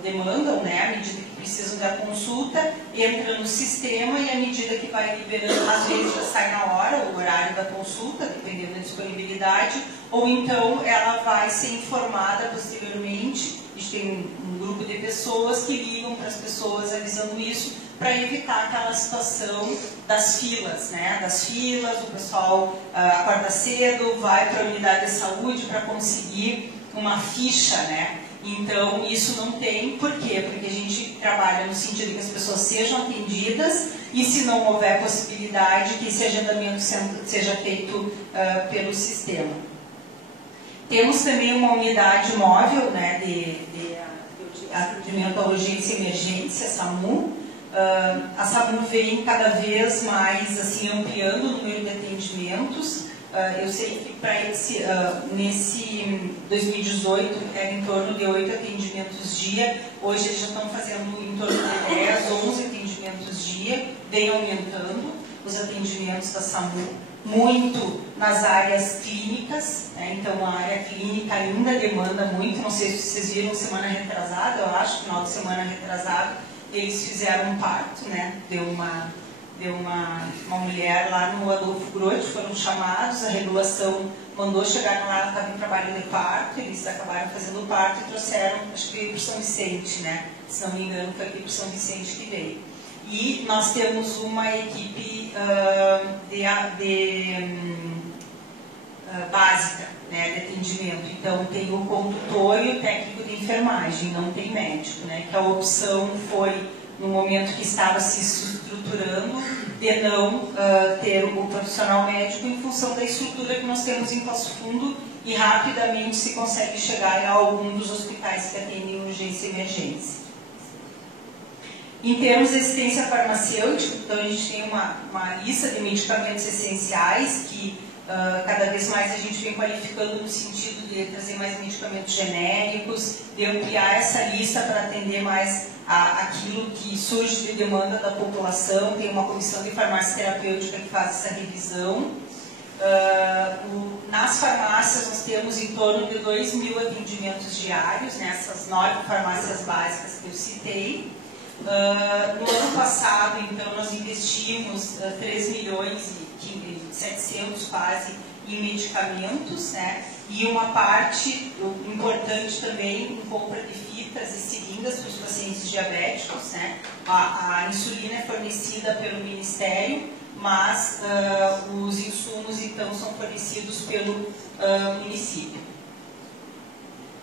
demandam, né, à medida que precisam da consulta, entra no sistema e à medida que vai liberando, às vezes já sai na hora, o horário da consulta, dependendo da disponibilidade, ou então ela vai ser informada posteriormente. A gente tem um grupo de pessoas que ligam para as pessoas avisando isso, para evitar aquela situação das filas, né? Das filas, o pessoal acorda cedo, vai para a unidade de saúde para conseguir uma ficha, né? Então, isso não tem. Por quê? Porque a gente trabalha no sentido que as pessoas sejam atendidas e, se não houver possibilidade, que esse agendamento seja feito pelo sistema. Temos também uma unidade móvel, né, de atendimento à urgência e emergência, SAMU. A SAMU vem cada vez mais assim, ampliando o número de atendimentos. Eu sei que nesse 2018 era em torno de 8 atendimentos dia. Hoje eles já estão fazendo em torno de 10, 11 atendimentos dia. Vem aumentando os atendimentos da SAMU, muito nas áreas clínicas, né? Então a área clínica ainda demanda muito. Não sei se vocês viram semana retrasada, eu acho, final de semana retrasada, eles fizeram um parto, né? Deu uma mulher lá no Adolfo Grote, foram chamados, a regulação mandou chegar lá, ela estava em trabalho de parto, eles acabaram fazendo o parto e trouxeram, acho que veio para São Vicente, né? Se não me engano, foi aqui para São Vicente que veio. E nós temos uma equipe básica, né, de atendimento. Então, tem o condutor e o técnico de enfermagem, não tem médico, né, que a opção foi, no momento que estava se estruturando, de não ter o profissional médico em função da estrutura que nós temos em Passo Fundo e rapidamente se consegue chegar a algum dos hospitais que atendem urgência e emergência. Em termos de assistência farmacêutica, então a gente tem uma lista de medicamentos essenciais que cada vez mais a gente vem qualificando no sentido de trazer mais medicamentos genéricos, de ampliar essa lista para atender mais aquilo que surge de demanda da população. Tem uma comissão de farmácia terapêutica que faz essa revisão. Nas farmácias nós temos em torno de 2 mil atendimentos diários, nessas 9 farmácias básicas que eu citei. No ano passado, então, nós investimos 3 milhões e 700 quase em medicamentos, né? E uma parte importante também em compra de fitas e seringas para os pacientes diabéticos, né? A insulina é fornecida pelo Ministério, mas os insumos, então, são fornecidos pelo município.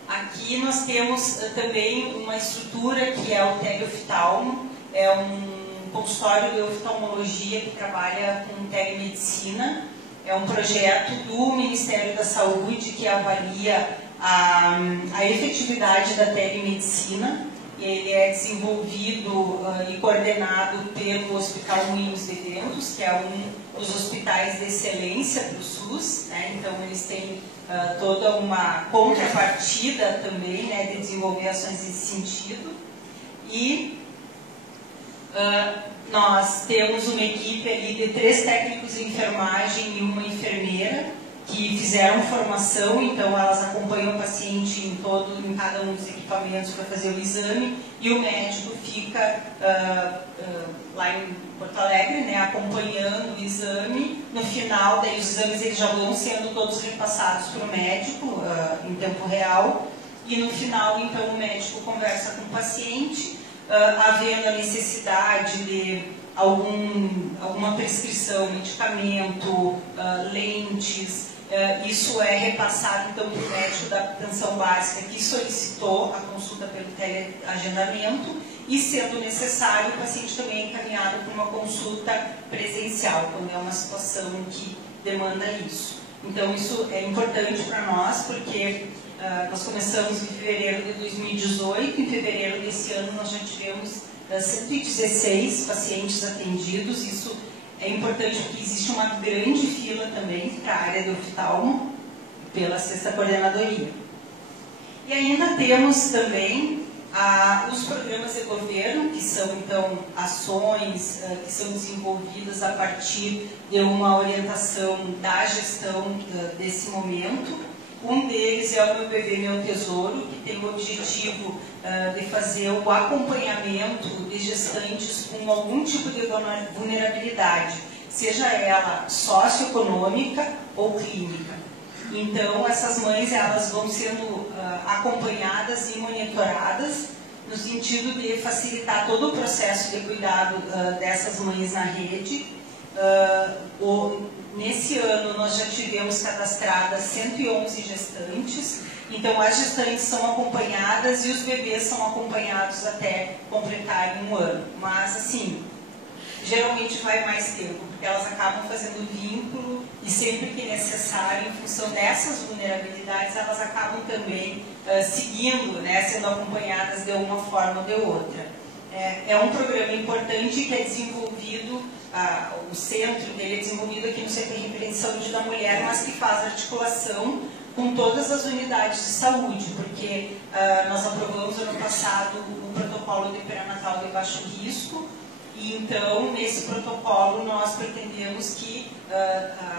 Aqui nós temos também uma estrutura que é o teleoftalmo, é um consultório de oftalmologia que trabalha com telemedicina. É um projeto do Ministério da Saúde que avalia a efetividade da telemedicina. Ele é desenvolvido e coordenado pelo Hospital Moinhos de Ventos, que é um dos hospitais de excelência do SUS, né? Então eles têm toda uma contrapartida também, né, de desenvolver ações nesse sentido. E nós temos uma equipe ali de 3 técnicos de enfermagem e uma enfermeira que fizeram formação, então elas acompanham o paciente em cada um dos equipamentos para fazer o exame, e o médico fica lá em Porto Alegre, né, acompanhando o exame. No final, daí os exames eles já vão sendo todos repassados para o médico em tempo real, e no final, então, o médico conversa com o paciente, havendo a necessidade de alguma prescrição, medicamento, lentes. Isso é repassado então para o médico da atenção básica que solicitou a consulta pelo teleagendamento, e, sendo necessário, o paciente também é encaminhado para uma consulta presencial, quando é uma situação que demanda isso. Então, isso é importante para nós, porque nós começamos em fevereiro de 2018, em fevereiro desse ano nós já tivemos 116 pacientes atendidos. Isso é importante porque existe uma grande fila também para a área de oftalmo, pela 6ª Coordenadoria. E ainda temos também os programas de governo, que são, então, ações que são desenvolvidas a partir de uma orientação da gestão desse momento. Um deles é o Meu Bebê, Meu Tesouro, que tem o objetivo de fazer o acompanhamento de gestantes com algum tipo de vulnerabilidade, seja ela socioeconômica ou clínica. Então, essas mães elas vão sendo acompanhadas e monitoradas, no sentido de facilitar todo o processo de cuidado dessas mães na rede. Nesse ano, nós já tivemos cadastradas 111 gestantes. Então, as gestantes são acompanhadas e os bebês são acompanhados até completarem 1 ano. Mas, assim, geralmente vai mais tempo, porque elas acabam fazendo vínculo, e sempre que necessário, em função dessas vulnerabilidades, elas acabam também seguindo, né, sendo acompanhadas de uma forma ou de outra. É um programa importante que é desenvolvido, o centro dele é desenvolvido aqui no Centro de Referência de Saúde da Mulher, mas que faz articulação com todas as unidades de saúde, porque nós aprovamos ano passado o protocolo de pré-natal de baixo risco, e então, nesse protocolo, nós pretendemos que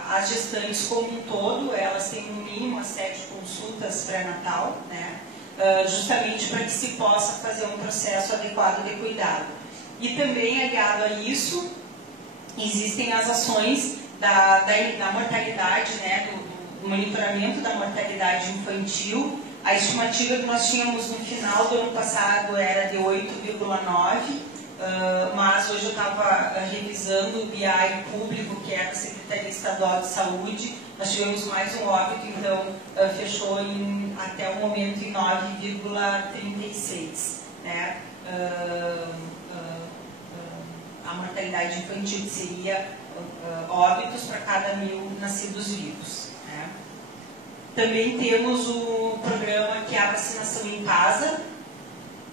as gestantes como um todo, elas tenham no mínimo as 7 consultas pré-natal, né? Justamente para que se possa fazer um processo adequado de cuidado. E também, aliado a isso, existem as ações da mortalidade, né, do monitoramento da mortalidade infantil. A estimativa que nós tínhamos no final do ano passado era de 8,9, mas hoje eu estava revisando o BI público, que é da Secretaria Estadual de Saúde. Nós tivemos mais um óbito, então fechou até o momento em 9,36, né? A mortalidade infantil, que seria óbitos para cada 1.000 nascidos vivos, né? Também temos o programa que é a vacinação em casa.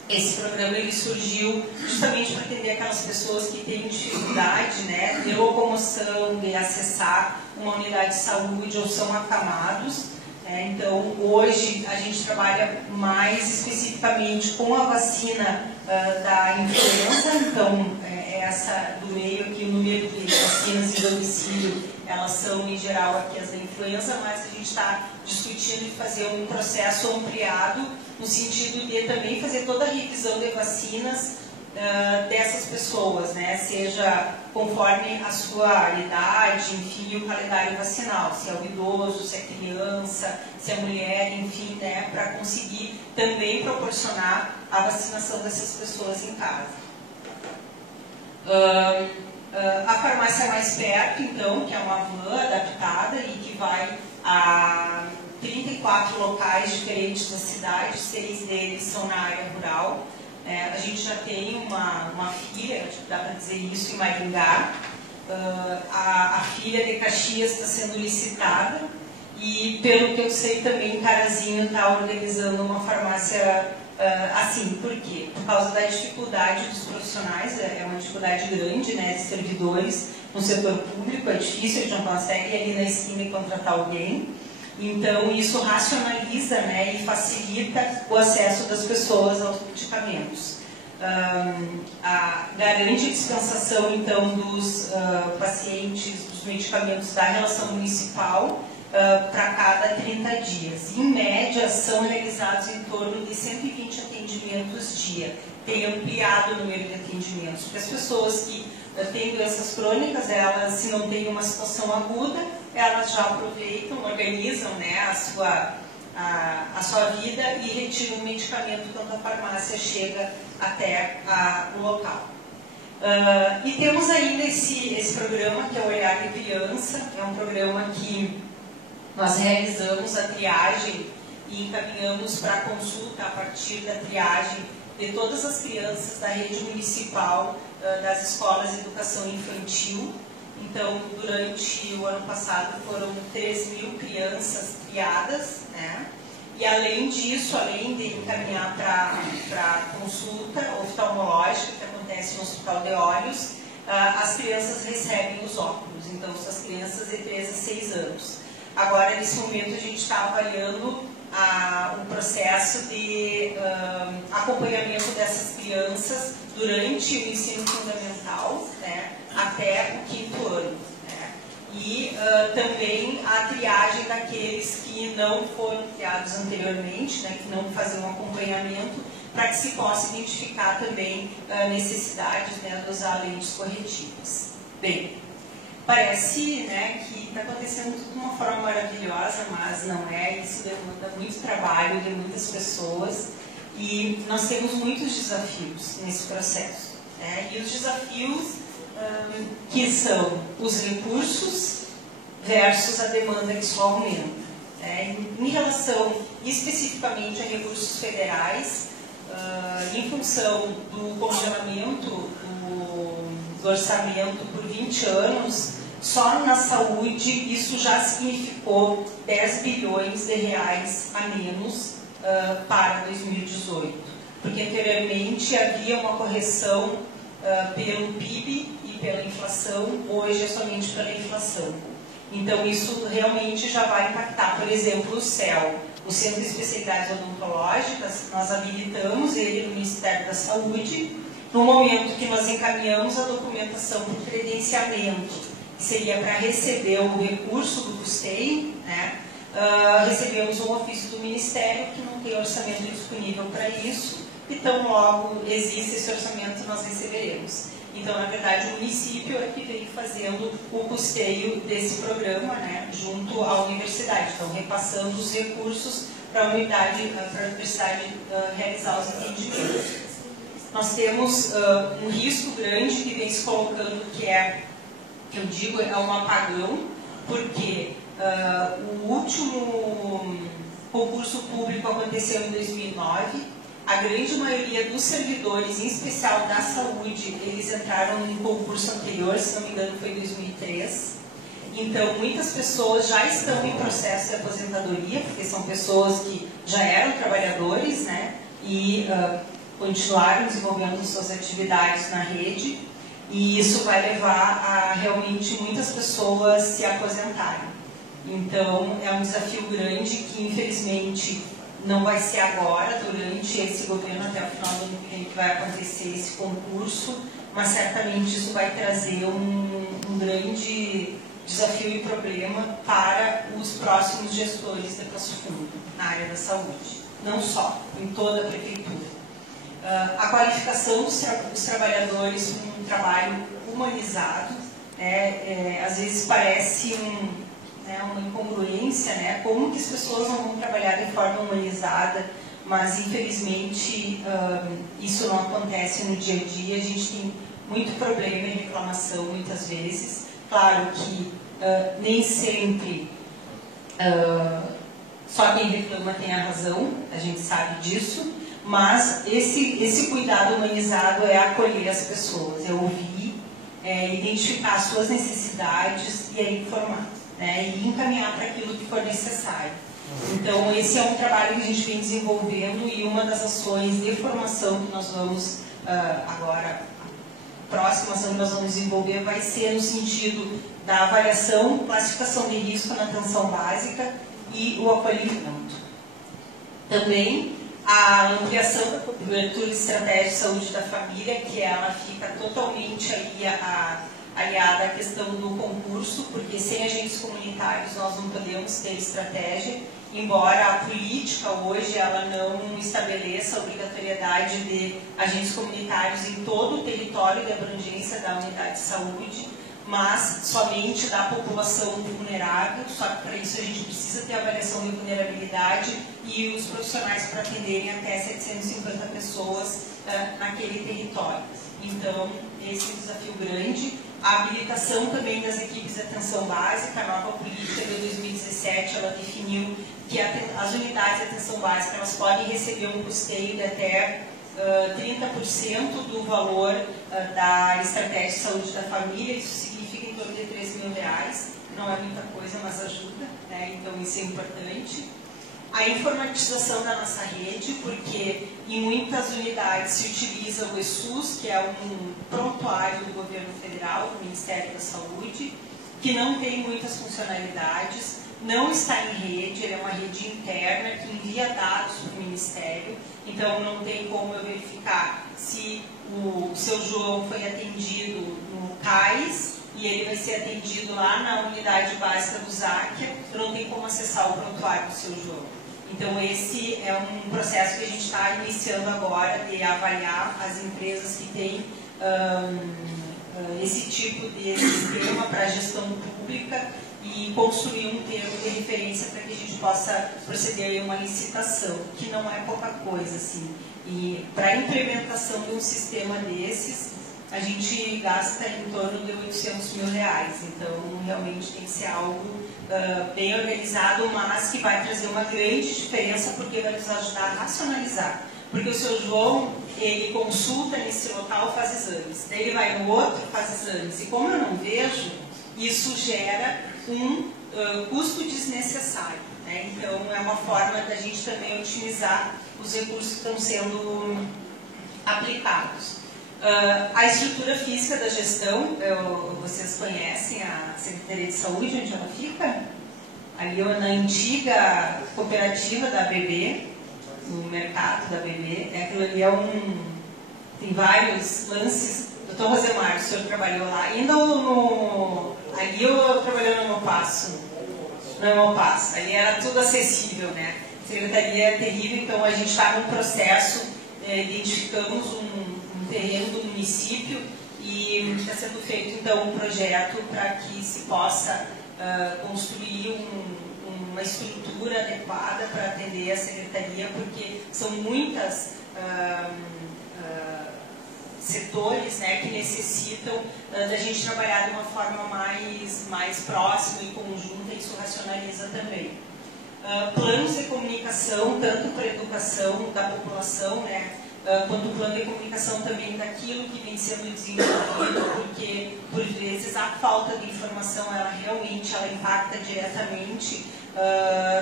Esse programa ele surgiu justamente para atender aquelas pessoas que têm dificuldade, né, de locomoção, de acessar uma unidade de saúde ou são acamados. Então, hoje a gente trabalha mais especificamente com a vacina da influenza. Então, essa do meio aqui, o número de vacinas em domicílio, elas são em geral aqui as da influenza, mas a gente está discutindo de fazer um processo ampliado no sentido de também fazer toda a revisão de vacinas dessas pessoas, né? Seja conforme a sua idade, enfim, o calendário vacinal, se é o idoso, se é criança, se é mulher, enfim, né? Para conseguir também proporcionar a vacinação dessas pessoas em casa. A farmácia mais perto, então, que é uma van adaptada e que vai a 34 locais diferentes da cidade, 6 deles são na área rural. A gente já tem uma filha, dá para dizer isso, em Maringá. A filha de Caxias está sendo licitada e, pelo que eu sei, também Carazinho está organizando uma farmácia assim. Por quê? Por causa da dificuldade dos profissionais, é uma dificuldade grande, né, de servidores no setor público, é difícil, a gente não consegue ir ali na esquina e contratar alguém. Então, isso racionaliza, né, e facilita o acesso das pessoas aos medicamentos. Garante a dispensação, então, dos pacientes, dos medicamentos da relação municipal, para cada 30 dias. Em média, são realizados em torno de 120 atendimentos dia. Tem ampliado o número de atendimentos, porque as pessoas que têm doenças crônicas, elas, se não têm uma situação aguda, elas já aproveitam, organizam, né, a sua vida e retiram o medicamento quando a farmácia chega até o local. E temos ainda esse programa, que é o Olhar de Criança. É um programa que nós realizamos a triagem e encaminhamos para consulta a partir da triagem de todas as crianças da rede municipal das escolas de educação infantil. Então, durante o ano passado, foram 3.000 crianças triadas, né? E além disso, além de encaminhar para consulta oftalmológica, que acontece no Hospital de Olhos, as crianças recebem os óculos. Então, são as crianças de 3 a 6 anos. Agora, nesse momento, a gente está avaliando o processo de acompanhamento dessas crianças durante o ensino fundamental, né, até o 5º ano. Né, e também a triagem daqueles que não foram triados anteriormente, né, que não faziam acompanhamento, para que se possa identificar também necessidades, né, de usar lentes corretivas. Bem, parece, né, que está acontecendo tudo de uma forma maravilhosa, mas não é. Isso demanda muito trabalho de muitas pessoas e nós temos muitos desafios nesse processo. Né? E os desafios que são os recursos versus a demanda que só aumenta. Né? Em relação especificamente a recursos federais, em função do congelamento do orçamento por 20 anos, só na saúde isso já significou 10 bilhões de reais a menos para 2018. Porque anteriormente havia uma correção pelo PIB e pela inflação, hoje é somente pela inflação. Então isso realmente já vai impactar. Por exemplo, o CEL, o Centro de Especialidades Odontológicas, nós habilitamos ele no Ministério da Saúde, no momento que nós encaminhamos a documentação para o credenciamento, que seria para receber o recurso do custeio, né? Recebemos um ofício do Ministério que não tem orçamento disponível para isso, então logo existe esse orçamento, nós receberemos. Então, na verdade, o município é que veio fazendo o custeio desse programa, né, junto à universidade, então repassando os recursos para a universidade realizar os atendimentos. Nós temos um risco grande que vem se colocando, que é, eu digo, é um apagão, porque o último concurso público aconteceu em 2009, a grande maioria dos servidores, em especial da saúde, eles entraram em concurso anterior, se não me engano foi em 2003. Então, muitas pessoas já estão em processo de aposentadoria, porque são pessoas que já eram trabalhadores, né, e continuaram desenvolvendo suas atividades na rede, e isso vai levar a realmente muitas pessoas se aposentarem. Então, é um desafio grande que, infelizmente, não vai ser agora, durante esse governo, até o final do ano que vem, que vai acontecer esse concurso, mas certamente isso vai trazer um grande desafio e problema para os próximos gestores de Passo Fundo, na área da saúde. Não só, em toda a prefeitura. A qualificação dos trabalhadores com um trabalho humanizado, às vezes parece uma incongruência, né? Como que as pessoas não vão trabalhar de forma humanizada, mas infelizmente isso não acontece no dia a dia. A gente tem muito problema e reclamação muitas vezes. Claro que nem sempre só quem reclama tem a razão, a gente sabe disso, mas esse cuidado humanizado é acolher as pessoas, é ouvir, identificar as suas necessidades e é informar. E encaminhar para aquilo que for necessário. Então, esse é um trabalho que a gente vem desenvolvendo e uma das ações de formação que nós vamos agora, a próxima ação que nós vamos desenvolver vai ser no sentido da avaliação, classificação de risco na atenção básica e o acolhimento. Também a ampliação da cobertura de estratégia de saúde da família, que ela fica totalmente ali aliada à questão do concurso, porque sem agentes comunitários nós não podemos ter estratégia, embora a política hoje ela não estabeleça a obrigatoriedade de agentes comunitários em todo o território de abrangência da unidade de saúde, mas somente da população vulnerável, só que para isso a gente precisa ter avaliação de vulnerabilidade e os profissionais para atenderem até 750 pessoas naquele território. Então, esse é um desafio grande. A habilitação também das equipes de atenção básica, a nova política de 2017, ela definiu que as unidades de atenção básica elas podem receber um custeio de até 30% do valor da estratégia de saúde da família. Isso significa em torno de R$3.000, não é muita coisa, mas ajuda, né? Então isso é importante. A informatização da nossa rede, porque em muitas unidades se utiliza o ESUS, que é um prontuário do governo federal, do Ministério da Saúde, que não tem muitas funcionalidades, não está em rede, ele é uma rede interna que envia dados para o Ministério, então não tem como eu verificar se o seu João foi atendido no CAIS e ele vai ser atendido lá na unidade básica do Záquia, não tem como acessar o prontuário do seu João. Então, esse é um processo que a gente está iniciando agora, de avaliar as empresas que têm esse tipo de sistema para a gestão pública e construir um termo de referência para que a gente possa proceder a uma licitação, que não é pouca coisa, assim. E para a implementação de um sistema desses, a gente gasta em torno de R$800 mil. Então, realmente tem que ser algo bem organizado, mas que vai trazer uma grande diferença, porque vai nos ajudar a racionalizar. Porque o seu João, ele consulta nesse local, faz exames. Daí ele vai no outro, faz exames. E como eu não vejo, isso gera um custo desnecessário, né? Então, é uma forma da gente também otimizar os recursos que estão sendo aplicados. A estrutura física da gestão, vocês conhecem a Secretaria de Saúde, onde ela fica? Ali na antiga cooperativa da ABB, no mercado da ABB. Aquilo ali tem vários lances. Doutor Rosemar, o senhor trabalhou lá. Ainda ali eu trabalhei no Hemopasso. No Hemopasso. Ali era tudo acessível, né? A secretaria é terrível, então a gente está num processo, identificamos um terreno do município e está sendo feito então um projeto para que se possa construir uma estrutura adequada para atender a secretaria, porque são muitas setores, né, que necessitam da gente trabalhar de uma forma mais próxima e conjunta, e isso racionaliza também. Planos de comunicação, tanto para a educação da população, né, quanto o plano de comunicação também daquilo que vem sendo desenvolvido, porque, por vezes, a falta de informação, ela realmente impacta diretamente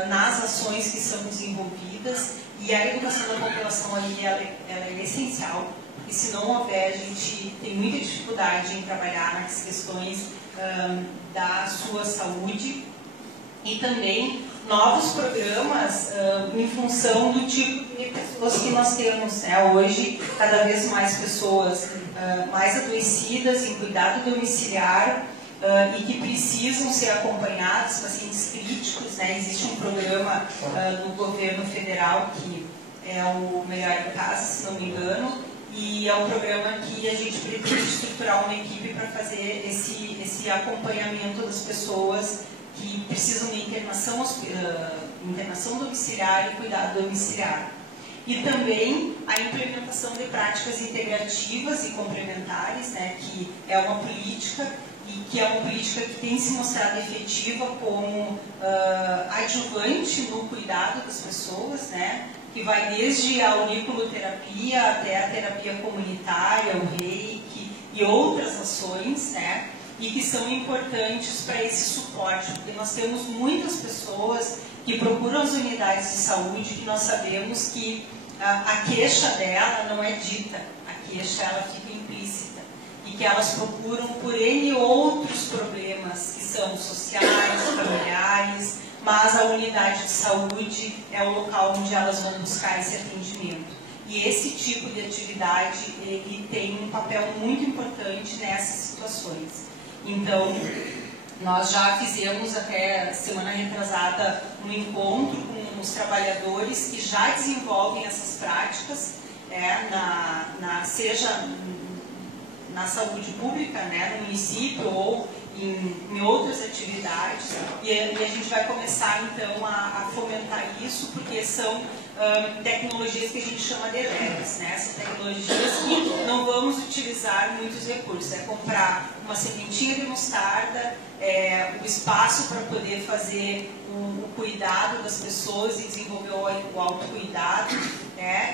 nas ações que são desenvolvidas, e a educação da população ali, ela é essencial, porque se não houver, a gente tem muita dificuldade em trabalhar nas questões da sua saúde, e também novos programas em função do tipo de pessoas que nós temos, né? Hoje, cada vez mais pessoas mais adoecidas em cuidado domiciliar e que precisam ser acompanhados, pacientes críticos, né? Existe um programa do governo federal que é o Melhor em Casa, se não me engano, e é um programa que a gente pretende estruturar uma equipe para fazer esse acompanhamento das pessoas que precisam de internação domiciliar e cuidado domiciliar. E também a implementação de práticas integrativas e complementares, né, que é uma política e que é uma política que tem se mostrado efetiva como adjuvante no cuidado das pessoas, né, que vai desde a auriculoterapia até a terapia comunitária, o reiki e outras ações, né, e que são importantes para esse suporte, porque nós temos muitas pessoas que procuram as unidades de saúde que nós sabemos que a queixa dela não é dita, a queixa ela fica implícita, e que elas procuram por N outros problemas que são sociais, familiares, mas a unidade de saúde é o local onde elas vão buscar esse atendimento. E esse tipo de atividade, ele tem um papel muito importante nessas situações. Então, nós já fizemos até semana retrasada um encontro com os trabalhadores que já desenvolvem essas práticas, seja na saúde pública, no município ou em outras atividades, e a gente vai começar então a fomentar isso, porque são tecnologias que a gente chama de leves, são tecnologias que não vamos utilizar muitos recursos, comprar uma sementinha de mostarda, o espaço para poder fazer o cuidado das pessoas e desenvolver o autocuidado,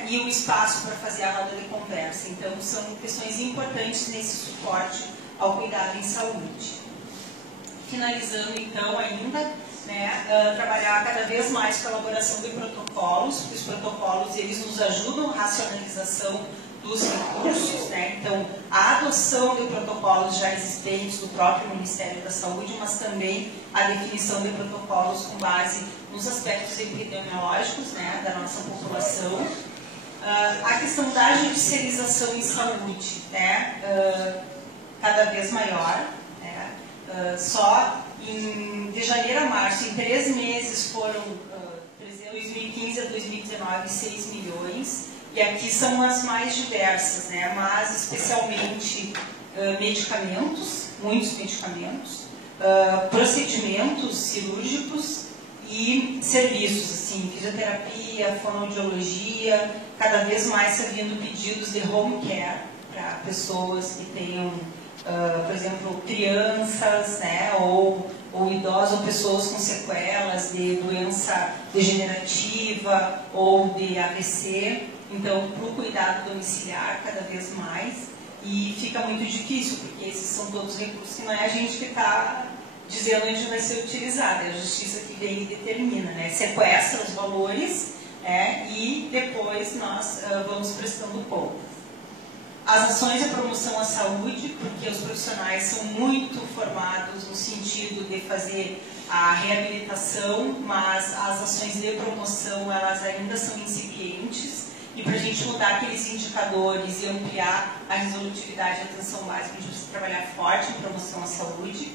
e o espaço para fazer a roda de conversa. Então, são questões importantes nesse suporte ao cuidado em saúde. Finalizando, então, ainda, trabalhar cada vez mais com a elaboração de protocolos, porque os protocolos eles nos ajudam a racionalização dos recursos, então, a adoção de protocolos já existentes do próprio Ministério da Saúde, mas também a definição de protocolos com base nos aspectos epidemiológicos, da nossa população. A questão da judicialização em saúde, cada vez maior, só de janeiro a março, em 3 meses, foram, de 2015 a 2019, 6 milhões, e aqui são as mais diversas, mas especialmente medicamentos, muitos medicamentos, procedimentos cirúrgicos e serviços, assim, fisioterapia, fonoaudiologia, cada vez mais havendo pedidos de home care para pessoas que tenham, por exemplo, crianças, ou idosos, ou pessoas com sequelas de doença degenerativa ou de AVC. Então, para o cuidado domiciliar, cada vez mais, e fica muito difícil, porque esses são todos recursos que não é a gente que está dizendo onde vai ser utilizado, é a justiça que vem e determina, sequestra os valores, e depois nós vamos prestando conta. As ações de promoção à saúde, porque os profissionais são muito formados no sentido de fazer a reabilitação, mas as ações de promoção, elas ainda são incipientes, e para a gente mudar aqueles indicadores e ampliar a resolutividade da atenção básica, a gente precisa trabalhar forte em promoção à saúde.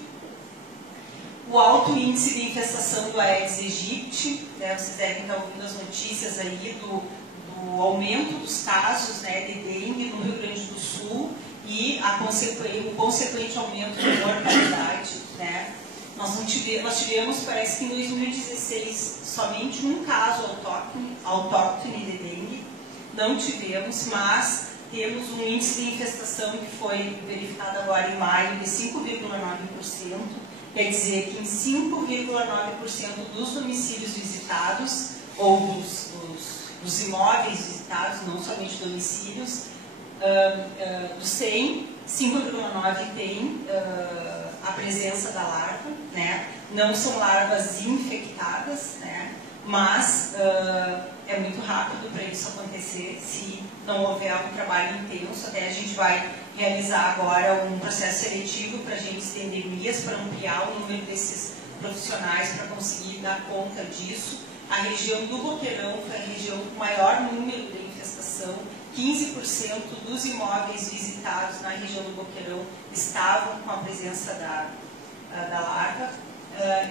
O alto índice de infestação do Aedes aegypti, vocês devem estar ouvindo as notícias aí do aumento dos casos de dengue no Rio Grande do Sul e o consequente aumento da mortalidade. Nós tivemos, parece que em 2016, somente um caso autóctone de dengue, não tivemos, mas temos um índice de infestação que foi verificado agora em maio de 5,9%, quer dizer que em 5,9% dos domicílios visitados, ou dos imóveis visitados, não somente domicílios, dos 100, 5,9 tem a presença da larva, não são larvas infectadas, mas é muito rápido para isso acontecer se não houver um trabalho intenso. Até a gente vai realizar agora um processo seletivo para a gente estender vias, para ampliar o número desses profissionais para conseguir dar conta disso. A região do Boqueirão foi a região com maior número de infestação. 15% dos imóveis visitados na região do Boqueirão estavam com a presença da larva.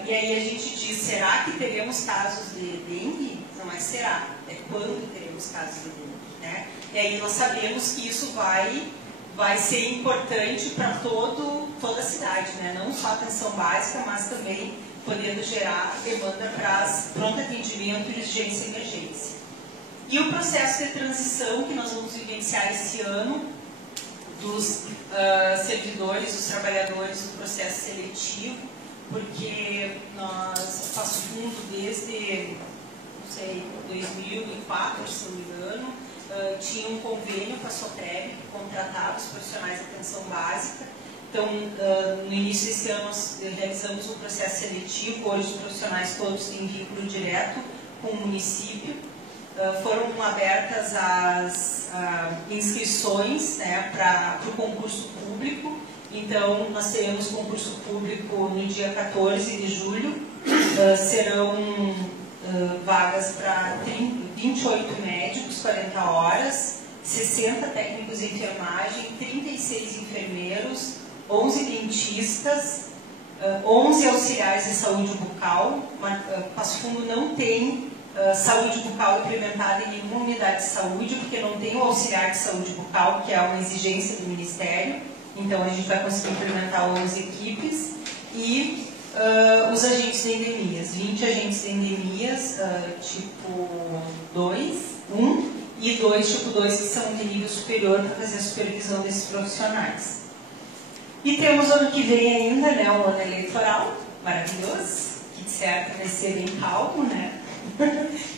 E aí a gente diz, será que teremos casos de dengue? Não é será, é quando teremos casos de dengue. E aí nós sabemos que isso vai ser importante para toda a cidade, não só a atenção básica, mas também podendo gerar demanda para pronto atendimento e urgência e emergência. E o processo de transição que nós vamos vivenciar esse ano, dos servidores, dos trabalhadores do processo seletivo, porque nós, Passo Fundo, desde, 2004, se não me engano, tinha um convênio com a Sotreb, que contratava os profissionais de atenção básica. Então, no início desse ano, nós realizamos um processo seletivo. Hoje, os profissionais todos têm vínculo direto com o município. Foram abertas as inscrições para o concurso público. Então, nós teremos concurso público no dia 14 de julho. Serão vagas para 28 médicos, 40 horas, 60 técnicos de enfermagem, 36 enfermeiros, 11 dentistas, 11 auxiliares de saúde bucal. Passo Fundo não tem saúde bucal implementada em nenhuma unidade de saúde, porque não tem o auxiliar de saúde bucal, que é uma exigência do Ministério. Então, a gente vai conseguir implementar 11 equipes. E os agentes de endemias, 20 agentes de endemias, tipo 2, 1 e 2, tipo 2, que são de nível superior para fazer a supervisão desses profissionais. E temos ano que vem ainda, né, um ano eleitoral maravilhoso, que de certo vai ser bem calmo, né?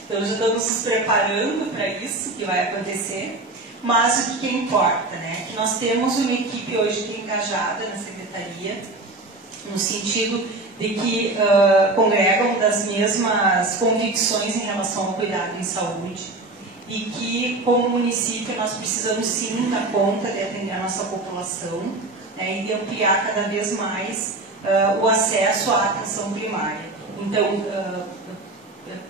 Então já estamos nos preparando para isso que vai acontecer. Mas o que importa, né? Que nós temos uma equipe hoje que é engajada na Secretaria, no sentido de que congregam das mesmas convicções em relação ao cuidado em saúde e que, como município, nós precisamos sim dar conta de atender a nossa população, né, e de ampliar cada vez mais o acesso à atenção primária. Então,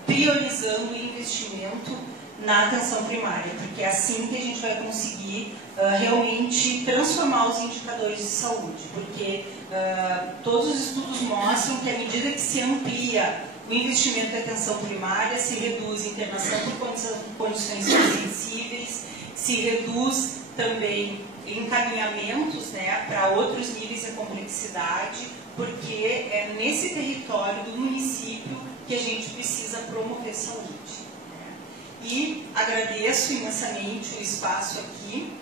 priorizando o investimento na atenção primária, porque é assim que a gente vai conseguir realmente transformar os indicadores de saúde, porque todos os estudos mostram que à medida que se amplia o investimento em atenção primária, se reduz a internação por condições sensíveis, se reduz também encaminhamentos, né, para outros níveis de complexidade, porque é nesse território do município que a gente precisa promover saúde. E agradeço imensamente o espaço aqui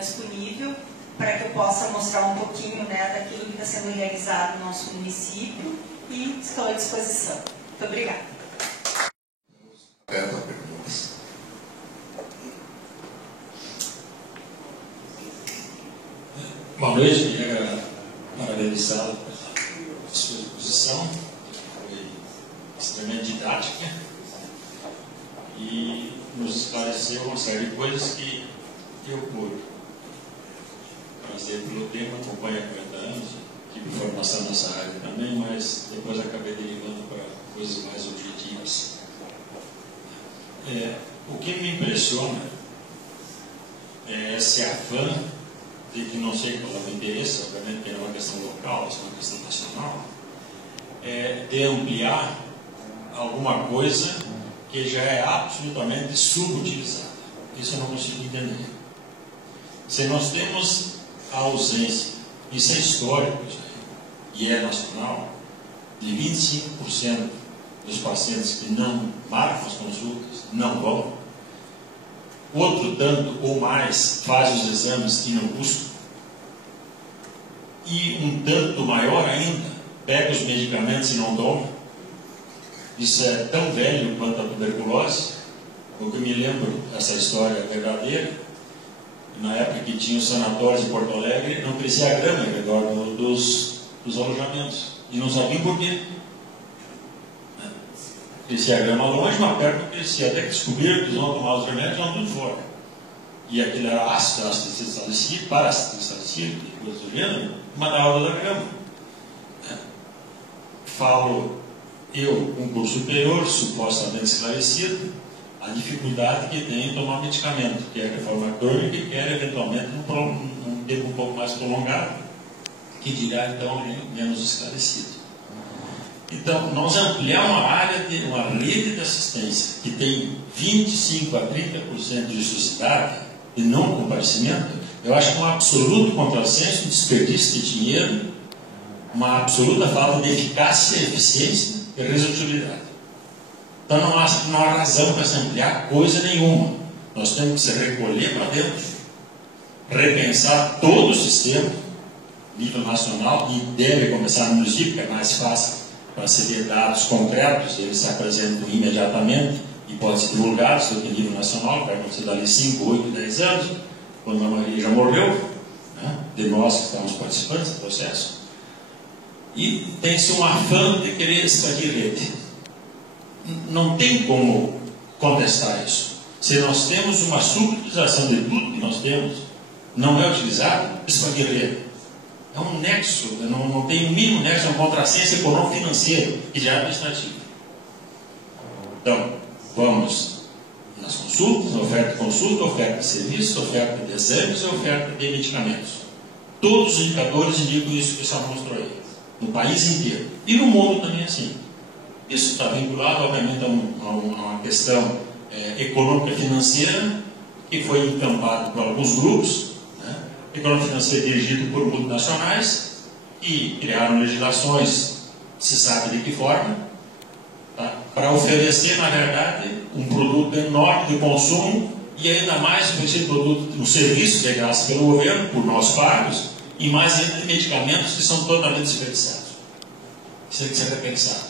disponível para que eu possa mostrar um pouquinho, né, daquilo que está sendo realizado no nosso município e estou à disposição. Muito obrigada. Boa noite, queria parabenizá-lo pela sua exposição, foi extremamente didática e nos esclareceu uma série de coisas que eu, por prazer pelo tema, acompanho há 40 anos, tive formação nessa área também, mas depois acabei derivando para coisas mais objetivas. O que me impressiona é esse afã de que não sei qual é o interesse, obviamente que não é uma questão local, é uma questão nacional, de ampliar alguma coisa que já é absolutamente subutilizada. Isso eu não consigo entender. Se nós temos a ausência, isso é histórico, e é nacional, de 25% dos pacientes que não marcam as consultas, não vão, outro tanto ou mais faz os exames e não busca, e um tanto maior ainda pega os medicamentos e não toma. Isso é tão velho quanto a tuberculose. O que eu me lembro, essa história é verdadeira, na época que tinha os sanatórios em Porto Alegre, não crescia grama ao redor dos alojamentos, e não sabiam por quê. Crescia grama longe, mas perto não crescia, até que descobriram que eles vão tomar os remédios, vão tudo fora. E aquilo era ácido salicílico, parácido salicílico, coisa do gênero, uma da hora da grama. Falo eu, um curso superior, supostamente esclarecido, a dificuldade que tem em tomar medicamento, que é de forma crônica e quer eventualmente um tempo um pouco mais prolongado, que dirá então menos esclarecido. Então, nós ampliamos uma área de uma rede de assistência que tem 25% a 30% de sociedade e não comparecimento, eu acho que é um absoluto contrassenso, um desperdício de dinheiro, uma absoluta falta de eficácia, eficiência e resolutividade. Então não há razão para se ampliar coisa nenhuma. Nós temos que se recolher para dentro, repensar todo o sistema, nível nacional, e deve começar no município, que é mais fácil para se ter dados concretos, eles se apresentam imediatamente e podem ser divulgados do nível nacional, vai acontecer dali 5, 8, 10 anos, quando a Maria já morreu, né, de nós que estamos participando desse processo. E tem-se um afã de querer expandir rede. Não tem como contestar isso. Se nós temos uma subutilização de tudo que nós temos, não é utilizado, expandir rede. É um nexo, não tem o mínimo nexo, é um contrassenso econômico financeiro e já administrativo. Então, vamos nas consultas, oferta de consulta, oferta de serviços, oferta de exames e oferta de medicamentos. Todos os indicadores indicam isso que o senhor mostrou aí, no país inteiro. E no mundo também é assim. Isso está vinculado, obviamente, a uma questão econômica e financeira, que foi encampado por alguns grupos, né? Econômica e financeira dirigido por multinacionais, que criaram legislações, se sabe de que forma, tá? Para oferecer, na verdade, um produto enorme de consumo, e ainda mais esse produto, um serviço de graça pelo governo, por nós pagos, e mais ainda de medicamentos que são totalmente desperdiçados. Isso tem que ser repensado.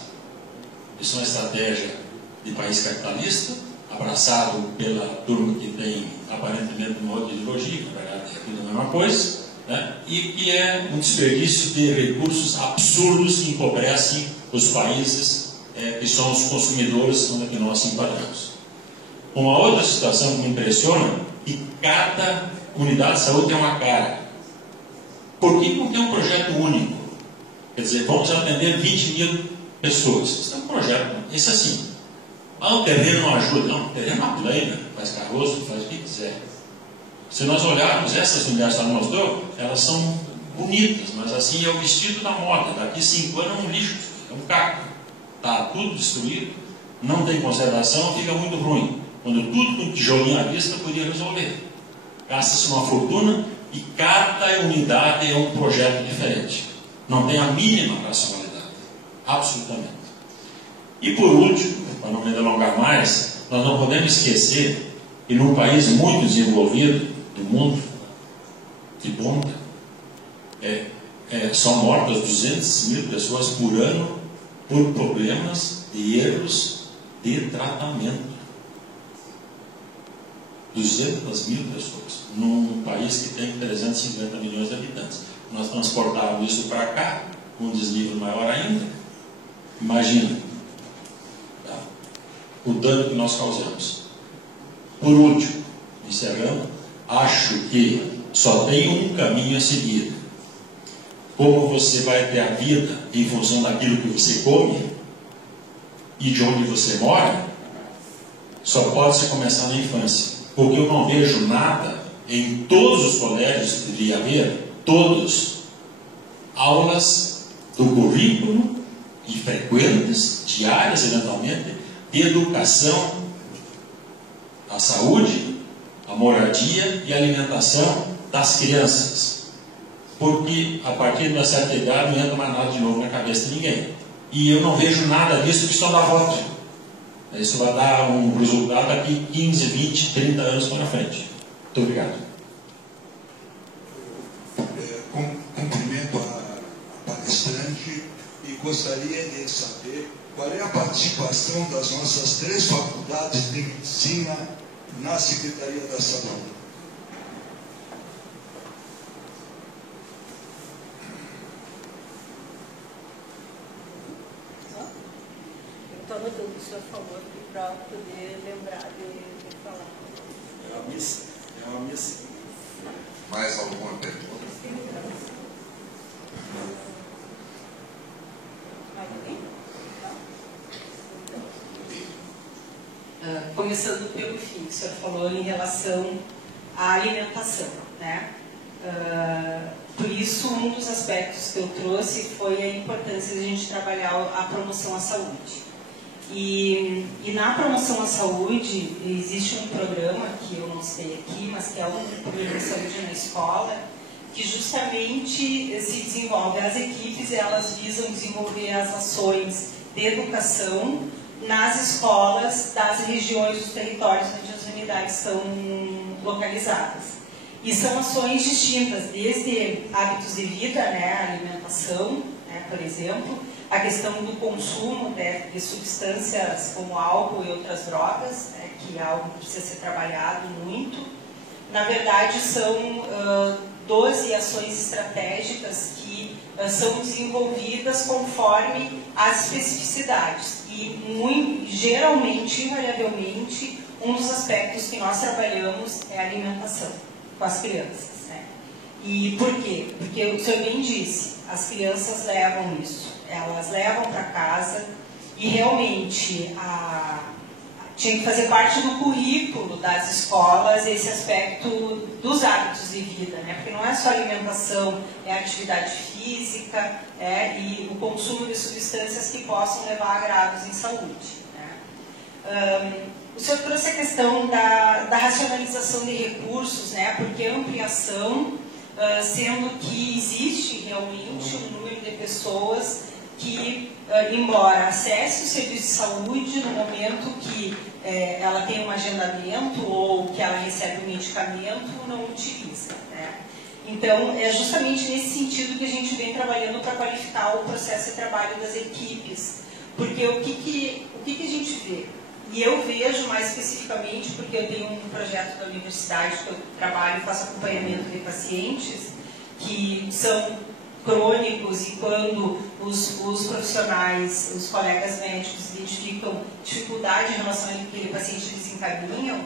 Isso é uma estratégia de país capitalista, abraçado pela turma que tem aparentemente uma outra ideologia, que na verdade é tudo a mesma coisa, né? E que é um desperdício de recursos absurdos que empobrecem os países que são os consumidores onde que nós enquadramos. Uma outra situação que me impressiona é que cada unidade de saúde tem uma cara. Por que não tem um projeto único? Quer dizer, vamos atender 20 mil pessoas. Isso é um projeto, isso é assim. O terreno não ajuda. Não, o terreno aplana, faz carroço, faz o que quiser. Se nós olharmos essas unidades que ela mostrou, elas são bonitas, mas assim é o vestido da moda. Daqui 5 anos é um lixo, é um caco. Está tudo destruído, não tem conservação, fica muito ruim. Quando tudo com tijolinho à vista podia resolver. Gasta-se uma fortuna e cada unidade é um projeto diferente. Não tem a mínima racionalidade. Absolutamente. E por último, para não me delongar mais, nós não podemos esquecer que num país muito desenvolvido do mundo, de ponta, são mortas 200 mil pessoas por ano por problemas de erros de tratamento. 200 mil pessoas num país que tem 350 milhões de habitantes. Nós transportávamos isso para cá, com um desnível maior ainda. Imagina, tá? O dano que nós causamos. Por último, encerrando, acho que só tem um caminho a seguir. Como você vai ter a vida em função daquilo que você come e de onde você mora, só pode se começar na infância. Porque eu não vejo nada em todos os colégios que deveria haver, todos, aulas do currículo e frequentes, diárias eventualmente, de educação à saúde, à moradia e à alimentação das crianças. Porque a partir de uma certa idade não entra mais nada de novo na cabeça de ninguém. E eu não vejo nada disso que só dá voto. Isso vai dar um resultado daqui 15, 20, 30 anos para frente. Muito obrigado. Cumprimento a palestrante e gostaria de saber qual é a participação das nossas 3 faculdades de medicina na Secretaria da Saúde. Estou anotando o que o senhor falou aqui para poder lembrar de falar. É uma missa. Mais alguma pergunta? Mais alguém? Começando pelo fim, o senhor falou em relação à alimentação, né? Por isso, um dos aspectos que eu trouxe foi a importância de a gente trabalhar a promoção à saúde. E na promoção à saúde, existe um programa que eu não sei aqui, mas que é um programa de saúde na escola, que justamente se desenvolve. As equipes, elas visam desenvolver as ações de educação nas escolas das regiões, dos territórios onde as unidades estão localizadas. E são ações distintas, desde hábitos de vida, né, alimentação, né, por exemplo, a questão do consumo, né, de substâncias como álcool e outras drogas, né, que é algo que precisa ser trabalhado muito. Na verdade, são 12 ações estratégicas que são desenvolvidas conforme as especificidades. E, geralmente, invariavelmente, um dos aspectos que nós trabalhamos é a alimentação com as crianças, né? E por quê? Porque o senhor bem disse, as crianças levam isso. Elas levam para casa e realmente tinha que fazer parte do currículo das escolas esse aspecto dos hábitos de vida, né? Porque não é só alimentação, é atividade física e o consumo de substâncias que possam levar a agravos em saúde, né? O senhor trouxe a questão da racionalização de recursos, né? Porque a ampliação, sendo que existe realmente um número de pessoas que, embora acesse o serviço de saúde no momento que ela tem um agendamento ou que ela recebe um medicamento, não utiliza, né? Então, é justamente nesse sentido que a gente vem trabalhando para qualificar o processo de trabalho das equipes. Porque o que a gente vê? E eu vejo mais especificamente, porque eu tenho um projeto da universidade que eu trabalho e faço acompanhamento de pacientes que são crônicos, e quando os profissionais, os colegas médicos identificam dificuldade em relação àquele paciente que eles encaminham,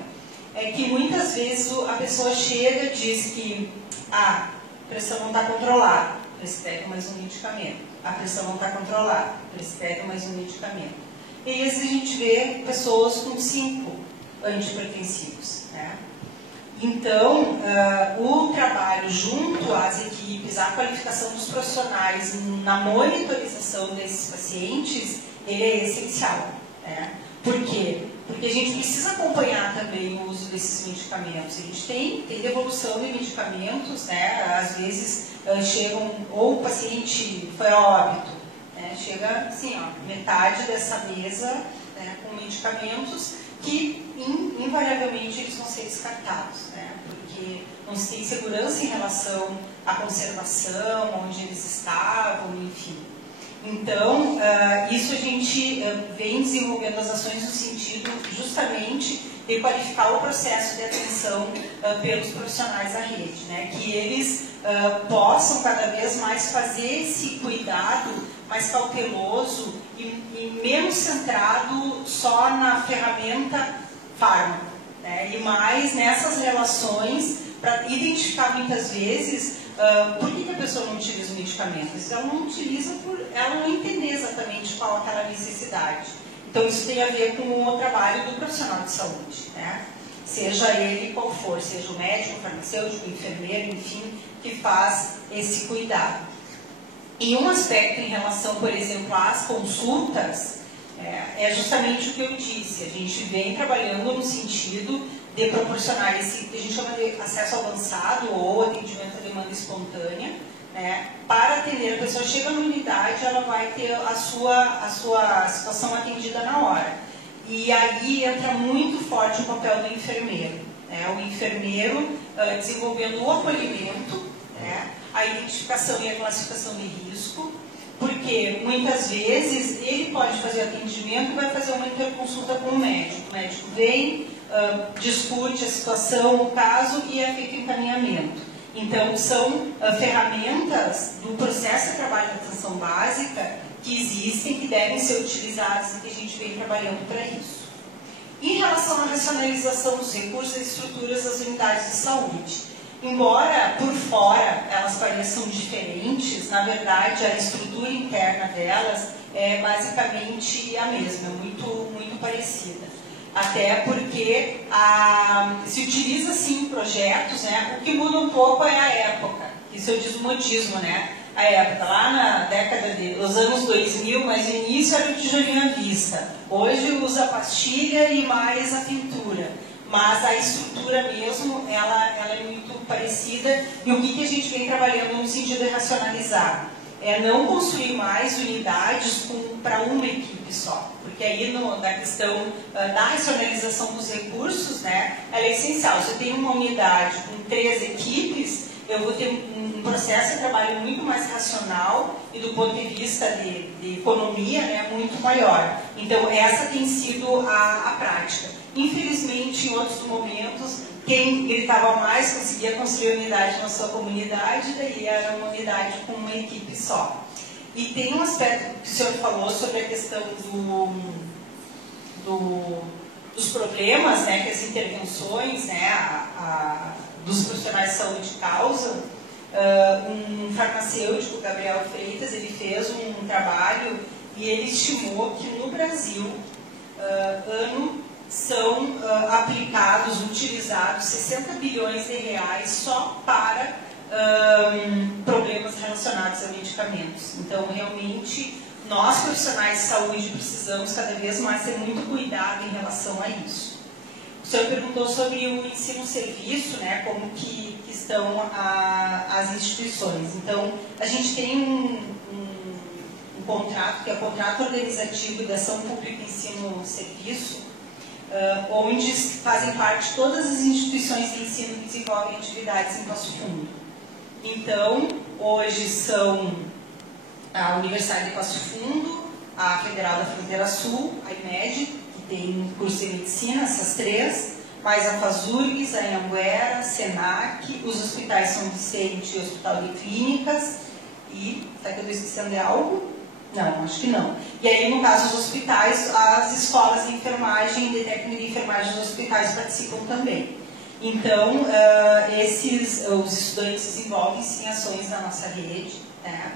é que muitas vezes a pessoa chega e diz que a pressão não está controlada, prescreve mais um medicamento. A pressão não está controlada, prescreve mais um medicamento. E às vezes a gente vê pessoas com 5 antihipertensivos, né? Então, o trabalho junto às equipes, a qualificação dos profissionais na monitorização desses pacientes, ele é essencial, né? Por quê? Porque a gente precisa acompanhar também o uso desses medicamentos. A gente tem devolução de medicamentos, né? Às vezes chegam, ou o paciente foi a óbito, né? Chega assim, ó, metade dessa mesa, né, com medicamentos que invariavelmente eles vão ser descartados, né? Porque não se tem segurança em relação à conservação, onde eles estavam, enfim. Então, isso a gente vem desenvolvendo as ações no sentido justamente de qualificar o processo de atenção pelos profissionais da rede, né? Que eles possam cada vez mais fazer esse cuidado mais cauteloso e menos centrado só na ferramenta fármaco, né? E mais nessas relações para identificar muitas vezes por que a pessoa não utiliza o medicamento. Ela não utiliza por ela não entender exatamente qual é aquela necessidade. Então isso tem a ver com o trabalho do profissional de saúde, né? Seja ele qual for, seja o médico, o farmacêutico, o enfermeiro, enfim, que faz esse cuidado. E um aspecto em relação, por exemplo, às consultas, é justamente o que eu disse. A gente vem trabalhando no sentido de proporcionar esse que a gente chama de acesso avançado ou atendimento à demanda espontânea, né? Para atender, a pessoa chega na unidade, ela vai ter a sua situação atendida na hora. E aí entra muito forte o papel do enfermeiro, né? O enfermeiro desenvolvendo o acolhimento, né? A identificação e a classificação de risco, porque muitas vezes ele pode fazer atendimento e vai fazer uma interconsulta com o médico. O médico vem, discute a situação, o caso e é feito encaminhamento. Então, são ferramentas do processo de trabalho de atenção básica que existem, que devem ser utilizadas e que a gente vem trabalhando para isso. Em relação à racionalização dos recursos e estruturas das unidades de saúde, embora por fora elas pareçam diferentes, na verdade a estrutura interna delas é basicamente a mesma, muito parecida. Até porque se utiliza sim projetos, né? O que muda um pouco é a época, isso eu diz o modismo, né? A época, lá na década dos anos 2000, mas no início era o tijolinho à vista. Hoje usa a pastilha e mais a pintura. Mas a estrutura mesmo, ela é muito parecida. E o que a gente vem trabalhando no sentido de racionalizar? É não construir mais unidades para uma equipe só. Porque aí, na questão da racionalização dos recursos, né, ela é essencial. Se eu tenho uma unidade com 3 equipes, eu vou ter um processo de trabalho muito mais racional e do ponto de vista de economia, né, muito maior. Então, essa tem sido a prática. Infelizmente, em outros momentos, quem gritava mais conseguia construir unidade na sua comunidade, daí era uma unidade com uma equipe só. E tem um aspecto que o senhor falou sobre a questão dos problemas, né, que as intervenções, né, dos profissionais de saúde causam. Um farmacêutico, Gabriel Freitas, ele fez um trabalho e ele estimou que no Brasil, ano são aplicados, utilizados 60 bilhões de reais só para problemas relacionados a medicamentos. Então, realmente, nós profissionais de saúde precisamos cada vez mais ter muito cuidado em relação a isso. O senhor perguntou sobre o ensino-serviço, né, como que estão as instituições. Então, a gente tem um contrato, que é o Contrato Organizativo de Ação Pública e Ensino-Serviço, onde fazem parte todas as instituições de ensino que desenvolvem atividades em Passo Fundo. Então, hoje são a Universidade de Passo Fundo, a Federal da Fronteira Sul, a IMED, que tem curso de medicina, essas três, mais a FASURGS, a Anhanguera, SENAC, os hospitais São Vicente e o Hospital de Clínicas, e, será que eu estou esquecendo de algo? Não, acho que não. E aí, no caso dos hospitais, as escolas de enfermagem, de técnica de enfermagem dos hospitais participam também. Então, os estudantes desenvolvem, sim, ações na nossa rede, né?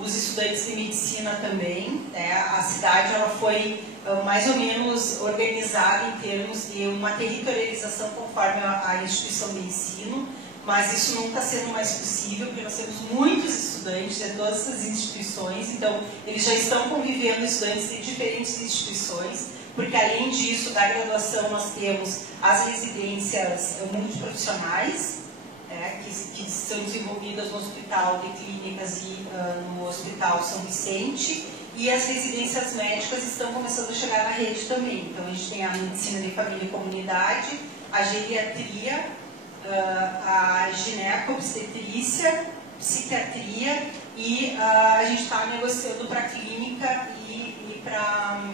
Os estudantes de medicina também, né? A cidade ela foi mais ou menos organizada em termos de uma territorialização conforme a instituição de ensino, mas isso não está sendo mais possível, porque nós temos muitos estudantes de todas as instituições, então eles já estão convivendo, estudantes de diferentes instituições, porque além disso, da graduação, nós temos as residências multiprofissionais, que são desenvolvidas no Hospital de Clínicas e no Hospital São Vicente, e as residências médicas estão começando a chegar na rede também. Então, a gente tem a medicina de família e comunidade, a geriatria, a gineco-obstetrícia, psiquiatria, e a gente está negociando para a clínica e para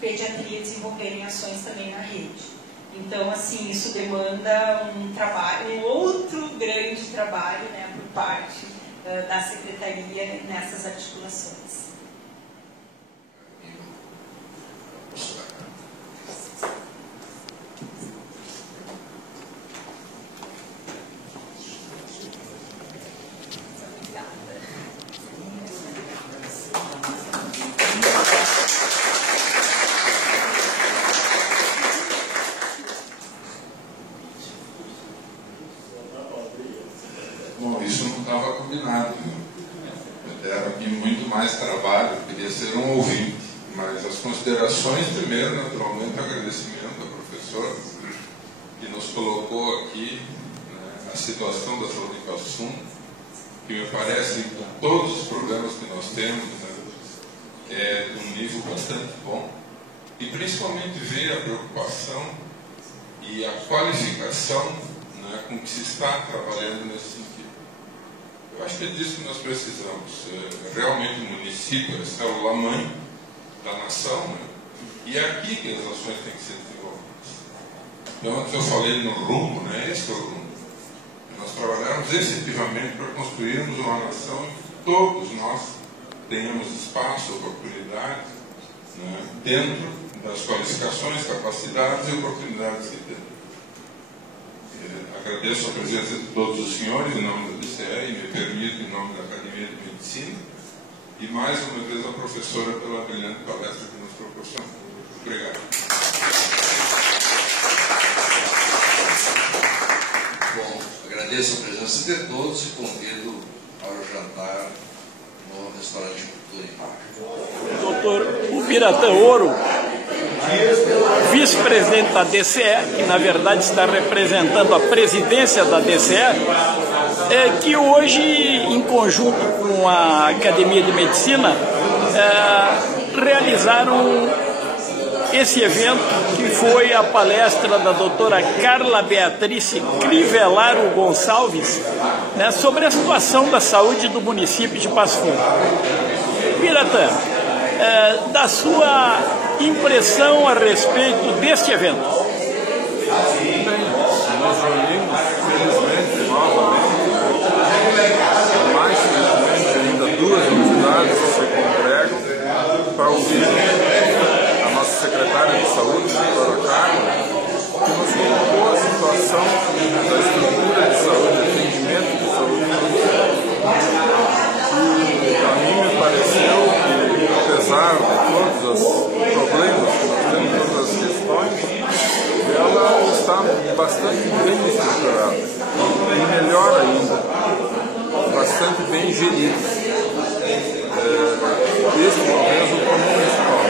pediatria desenvolverem ações também na rede. Então, assim, isso demanda um trabalho, um outro grande trabalho, né, por parte da Secretaria nessas articulações. Bom, isso não estava combinado, né? Eu deram aqui muito mais trabalho, eu queria ser um ouvinte, mas as considerações, primeiro, naturalmente, o agradecimento à professora, que nos colocou aqui, né, a situação da saúde em Passo Fundo, que me parece que todos os problemas que nós temos, né, é de um nível bastante bom, e principalmente ver a preocupação e a qualificação, né, com que se está trabalhando nesse sentido. Eu acho que é disso que nós precisamos. Realmente o município é a célula-mãe da nação, né? E é aqui que as ações têm que ser desenvolvidas. Então, antes eu falei no rumo, né? Esse é o rumo. Nós trabalharmos efetivamente para construirmos uma nação em que todos nós tenhamos espaço, oportunidade, né? Dentro das qualificações, capacidades e oportunidades que temos. Agradeço a presença de todos os senhores em nome da DCE e me permito em nome da Academia de Medicina e mais uma vez a professora pela brilhante palestra que nos proporcionou. Obrigado. Bom, agradeço a presença de todos e convido ao jantar no restaurante Cultura e Imagem. Doutor Ubiratã Ouro, vice-presidente da DCE, que na verdade está representando a presidência da DCE, que hoje, em conjunto com a Academia de Medicina, realizaram esse evento, que foi a palestra da doutora Carla Beatriz Crivellaro Gonçalves, né, sobre a situação da saúde do município de Passo Fundo. Ubiratã, da sua impressão a respeito deste evento. Nós reunimos, felizmente, novamente, mais felizmente ainda, duas entidades que se congregam para ouvir a nossa secretária de saúde, a doutora Carla, que nos colocou a situação da estrutura de saúde, atendimento de saúde. E a mim me pareceu que, apesar de todos os problemas que nós temos bem gerido. Esse talvez o problema principal.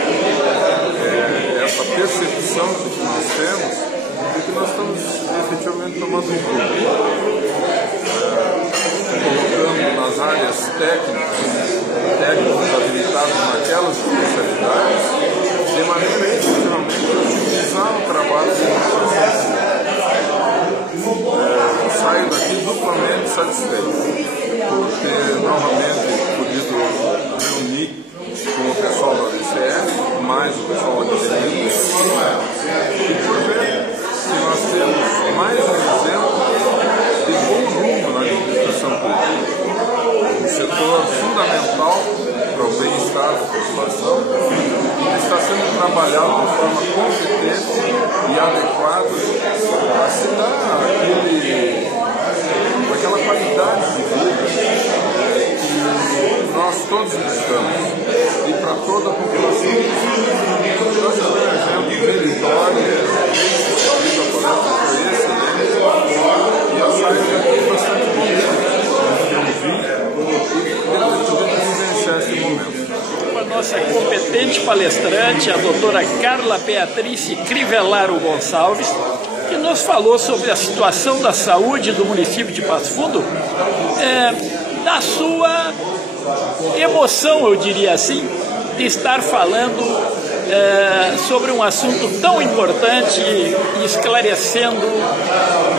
Essa percepção que nós temos de que nós estamos efetivamente tomando um grupo, colocando nas áreas técnicos habilitados naquelas especialidades, de maneira efetivamente a otimizar o trabalho do processo. Eu saio daqui duplamente satisfeito por ter novamente podido reunir com o pessoal da DCE, mais o pessoal da academia, e por ver que nós temos mais um exemplo de bom rumo na administração pública. Um setor fundamental para o bem-estar da população está sendo trabalhado de forma competente e adequada para se dar aquela qualidade de vida que nós todos buscamos e para toda a população. Nós temos um exemplo meritório, a palestra foi excelente e eu saio daqui bastante contente de vivenciar esse momento. A nossa competente palestrante, a doutora Carla Beatriz Crivellaro Gonçalves, que nos falou sobre a situação da saúde do município de Passo Fundo, da sua emoção, eu diria assim, de estar falando sobre um assunto tão importante e esclarecendo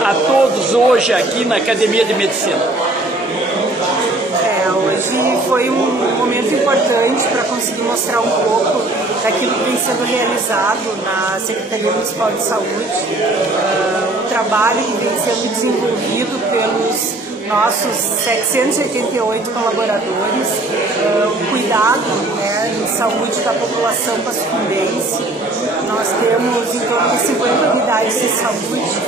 a todos hoje aqui na Academia de Medicina. Hoje foi um momento importante para conseguir mostrar um pouco daquilo que vem sendo realizado na Secretaria Municipal de Saúde, o trabalho que vem sendo desenvolvido pelos nossos 788 colaboradores, o cuidado em saúde da população pasfundense. Nós temos em torno de 50 unidades de saúde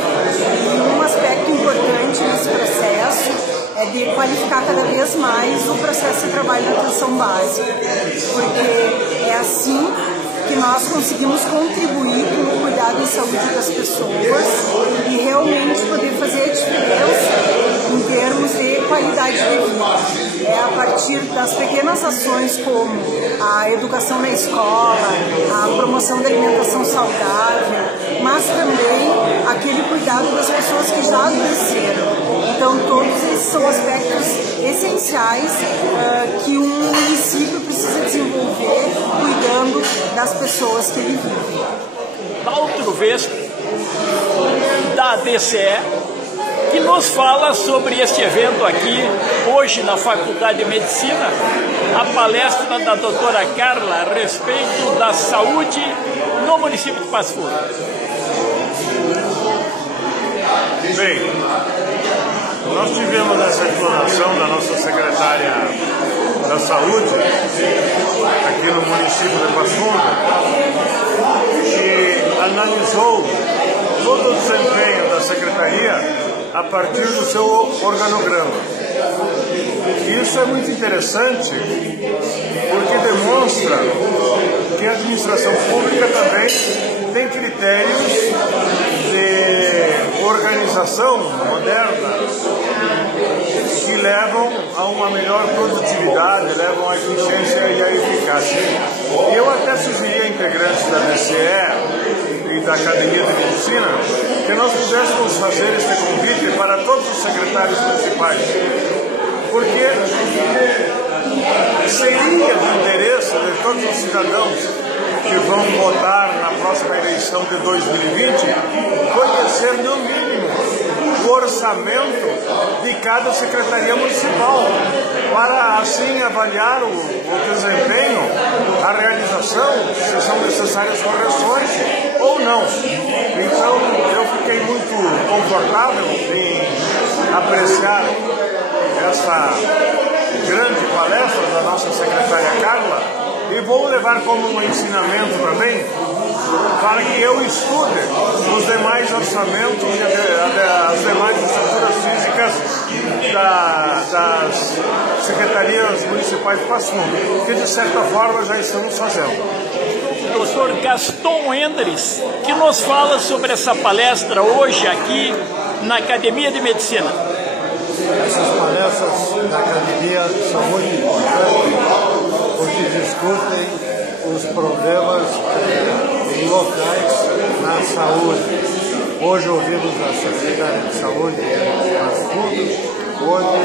e um aspecto importante nesse processo é de qualificar cada vez mais o processo de trabalho da atenção básica, porque é assim que nós conseguimos contribuir com o cuidado em saúde das pessoas e realmente poder fazer a diferença em termos de qualidade de vida. É a partir das pequenas ações como a educação na escola, a promoção da alimentação saudável, mas também aquele cuidado das pessoas que já adoeceram. Então, todos esses são aspectos essenciais que um município precisa desenvolver cuidando das pessoas que ele vive. Outro Vesco, da DCE, que nos fala sobre este evento aqui, hoje na Faculdade de Medicina, a palestra da doutora Carla a respeito da saúde no município de Passo Fundo. Bem, nós tivemos essa explanação da nossa secretária da Saúde aqui no município de Passo Fundo, que analisou todo o desempenho da secretaria a partir do seu organograma. Isso é muito interessante porque demonstra que a administração pública também tem critérios de organização moderna que levam a uma melhor produtividade, levam à eficiência e à eficácia. E eu até sugeri a integrantes da DCE e da Academia de Medicina que nós pudéssemos fazer este convite para todos os secretários municipais, porque seria de interesse de todos os cidadãos que vão votar na próxima eleição de 2020 conhecer no mínimo o orçamento de cada secretaria municipal, para assim avaliar o desempenho, a realização, se são necessárias correções ou não. Então eu fiquei muito confortável em apreciar essa grande palestra da nossa secretária Carla e vou levar como um ensinamento também para que eu estude os demais orçamentos e as demais estruturas físicas das secretarias municipais de Passo Fundo, que de certa forma já estamos fazendo. Dr. Gaston Endres, que nos fala sobre essa palestra hoje aqui na Academia de Medicina. Essas palestras da academia são muito importantes porque discutem os problemas locais na saúde. Hoje ouvimos a secretária de Saúde, onde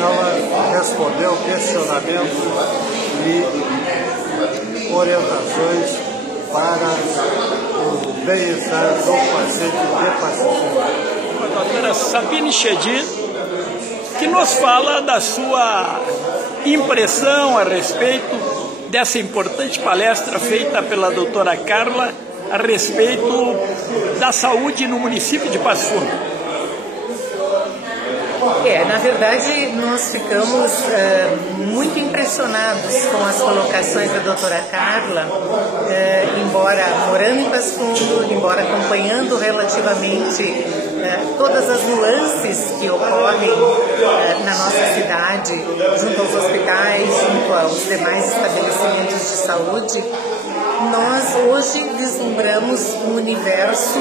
ela respondeu questionamentos e orientações para o bem-estar do paciente de paciente. A doutora Sabine Chedid, que nos fala da sua impressão a respeito dessa importante palestra feita pela doutora Carla a respeito da saúde no município de Passo Fundo. Na verdade, nós ficamos muito impressionados com as colocações da doutora Carla, embora morando em Passo Fundo, embora acompanhando relativamente todas as nuances que ocorrem na nossa cidade, junto aos hospitais, junto aos demais estabelecimentos de saúde, nós hoje vislumbramos um universo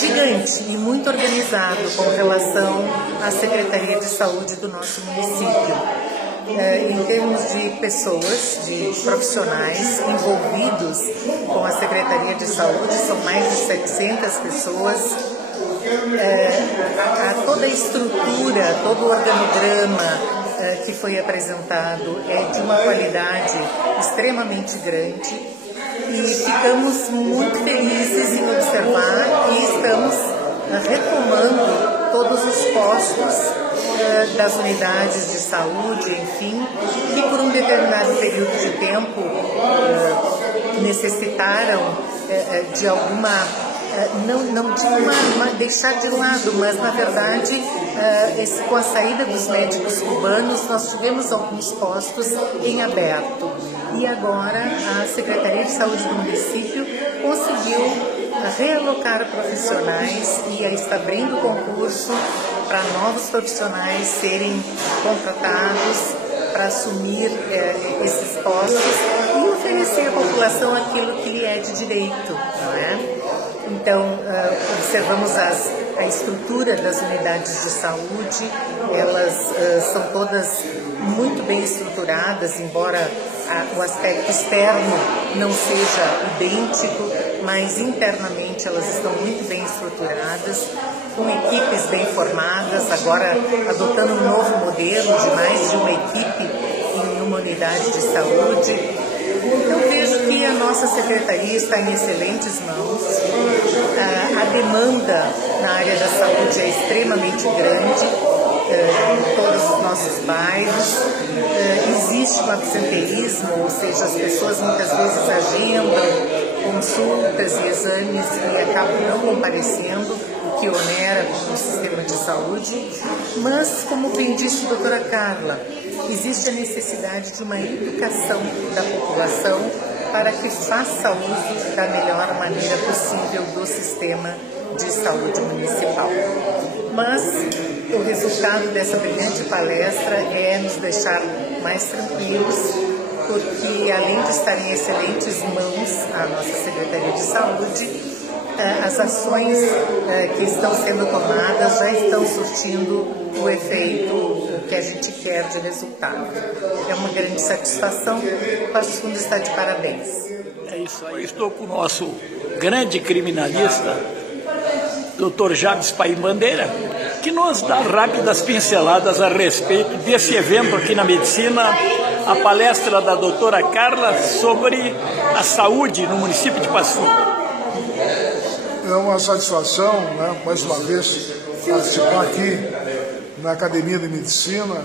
gigante e muito organizado com relação à Secretaria de Saúde do nosso município. Em termos de pessoas, de profissionais envolvidos com a Secretaria de Saúde, são mais de 700 pessoas. Toda a estrutura, todo o organograma que foi apresentado é de uma qualidade extremamente grande. E ficamos muito felizes em observar e estamos retomando todos os postos das unidades de saúde, enfim, que por um determinado período de tempo necessitaram de alguma... Não de deixar de lado, mas na verdade com a saída dos médicos cubanos nós tivemos alguns postos em aberto e agora a Secretaria de Saúde do município conseguiu realocar profissionais e está abrindo concurso para novos profissionais serem contratados para assumir esses postos e oferecer à população aquilo que lhe é de direito, não é? Então, observamos a estrutura das unidades de saúde, elas são todas muito bem estruturadas, embora o aspecto externo não seja idêntico, mas internamente elas estão muito bem estruturadas, com equipes bem formadas, agora adotando um novo modelo de mais de uma equipe em uma unidade de saúde. Então vejo que a nossa secretaria está em excelentes mãos, a demanda na área da saúde é extremamente grande em todos os nossos bairros, existe um absenteísmo, ou seja, as pessoas muitas vezes agendam consultas e exames e acabam não comparecendo, o que onera o sistema de saúde, mas como bem disse a doutora Carla, existe a necessidade de uma educação da população para que faça uso da melhor maneira possível do sistema de saúde municipal. Mas o resultado dessa brilhante palestra é nos deixar mais tranquilos, porque além de estar em excelentes mãos a nossa Secretaria de Saúde, as ações que estão sendo tomadas já estão surtindo o efeito que a gente quer de resultado. É uma grande satisfação, o Passo Fundo está de parabéns. É isso aí, estou com o nosso grande criminalista, Dr. Jabes Paim Bandeira, que nos dá rápidas pinceladas a respeito desse evento aqui na medicina, a palestra da doutora Carla sobre a saúde no município de Passo Fundo. É uma satisfação, né, mais uma vez, participar aqui na Academia de Medicina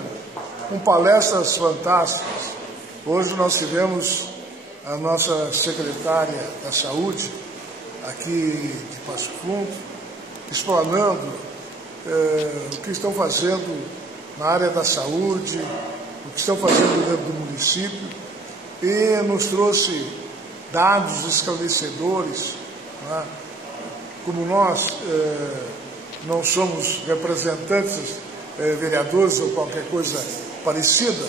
com palestras fantásticas. Hoje nós tivemos a nossa secretária da Saúde aqui de Passo Fundo explanando o que estão fazendo na área da saúde, o que estão fazendo dentro do município e nos trouxe dados esclarecedores, né? Como nós não somos representantes, vereadores ou qualquer coisa parecida,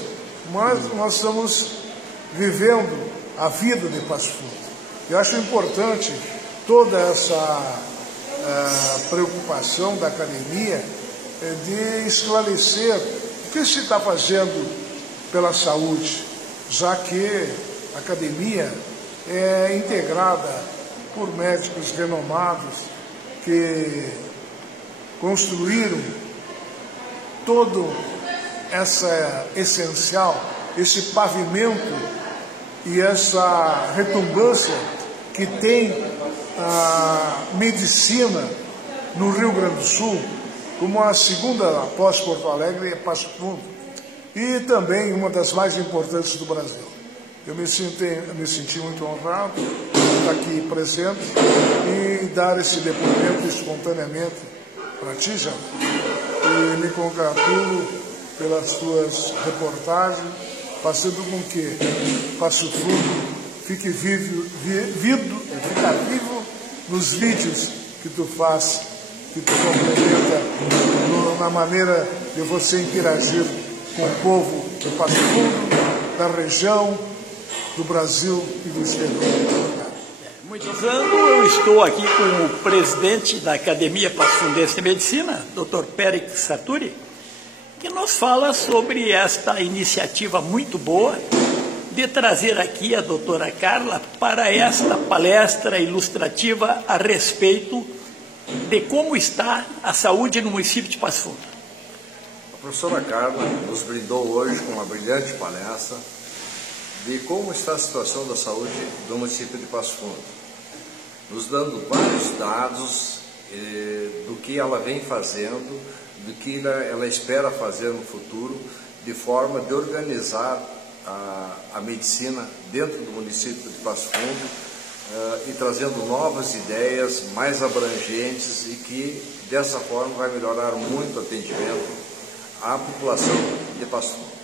mas nós estamos vivendo a vida de Passo Fundo. Eu acho importante toda essa preocupação da academia de esclarecer o que se está fazendo pela saúde, já que a academia é integrada por médicos renomados que construíram todo essa essencial, esse pavimento e essa retumbância que tem a medicina no Rio Grande do Sul, como a segunda após Porto Alegre é Passo Fundo, e também uma das mais importantes do Brasil. Eu me senti muito honrado de estar aqui presente e dar esse depoimento espontaneamente para ti, Jean. E me congratulo pelas tuas reportagens, fazendo com que Passo Fundo fique vivo nos vídeos que tu faz, que tu complementa na maneira de você interagir com o povo do Passo Fundo, da região, do Brasil e do exterior. Muitos anos eu estou aqui com o presidente da Academia Passo Fundense de Medicina, Dr. Périx Sarturi, que nos fala sobre esta iniciativa muito boa de trazer aqui a doutora Carla para esta palestra ilustrativa a respeito de como está a saúde no município de Passo Fundo. A professora Carla nos brindou hoje com uma brilhante palestra de como está a situação da saúde do município de Passo Fundo, nos dando vários dados do que ela vem fazendo, do que ela espera fazer no futuro, de forma de organizar a medicina dentro do município de Passo Fundo e trazendo novas ideias mais abrangentes e que dessa forma vai melhorar muito o atendimento à população de Passo Fundo.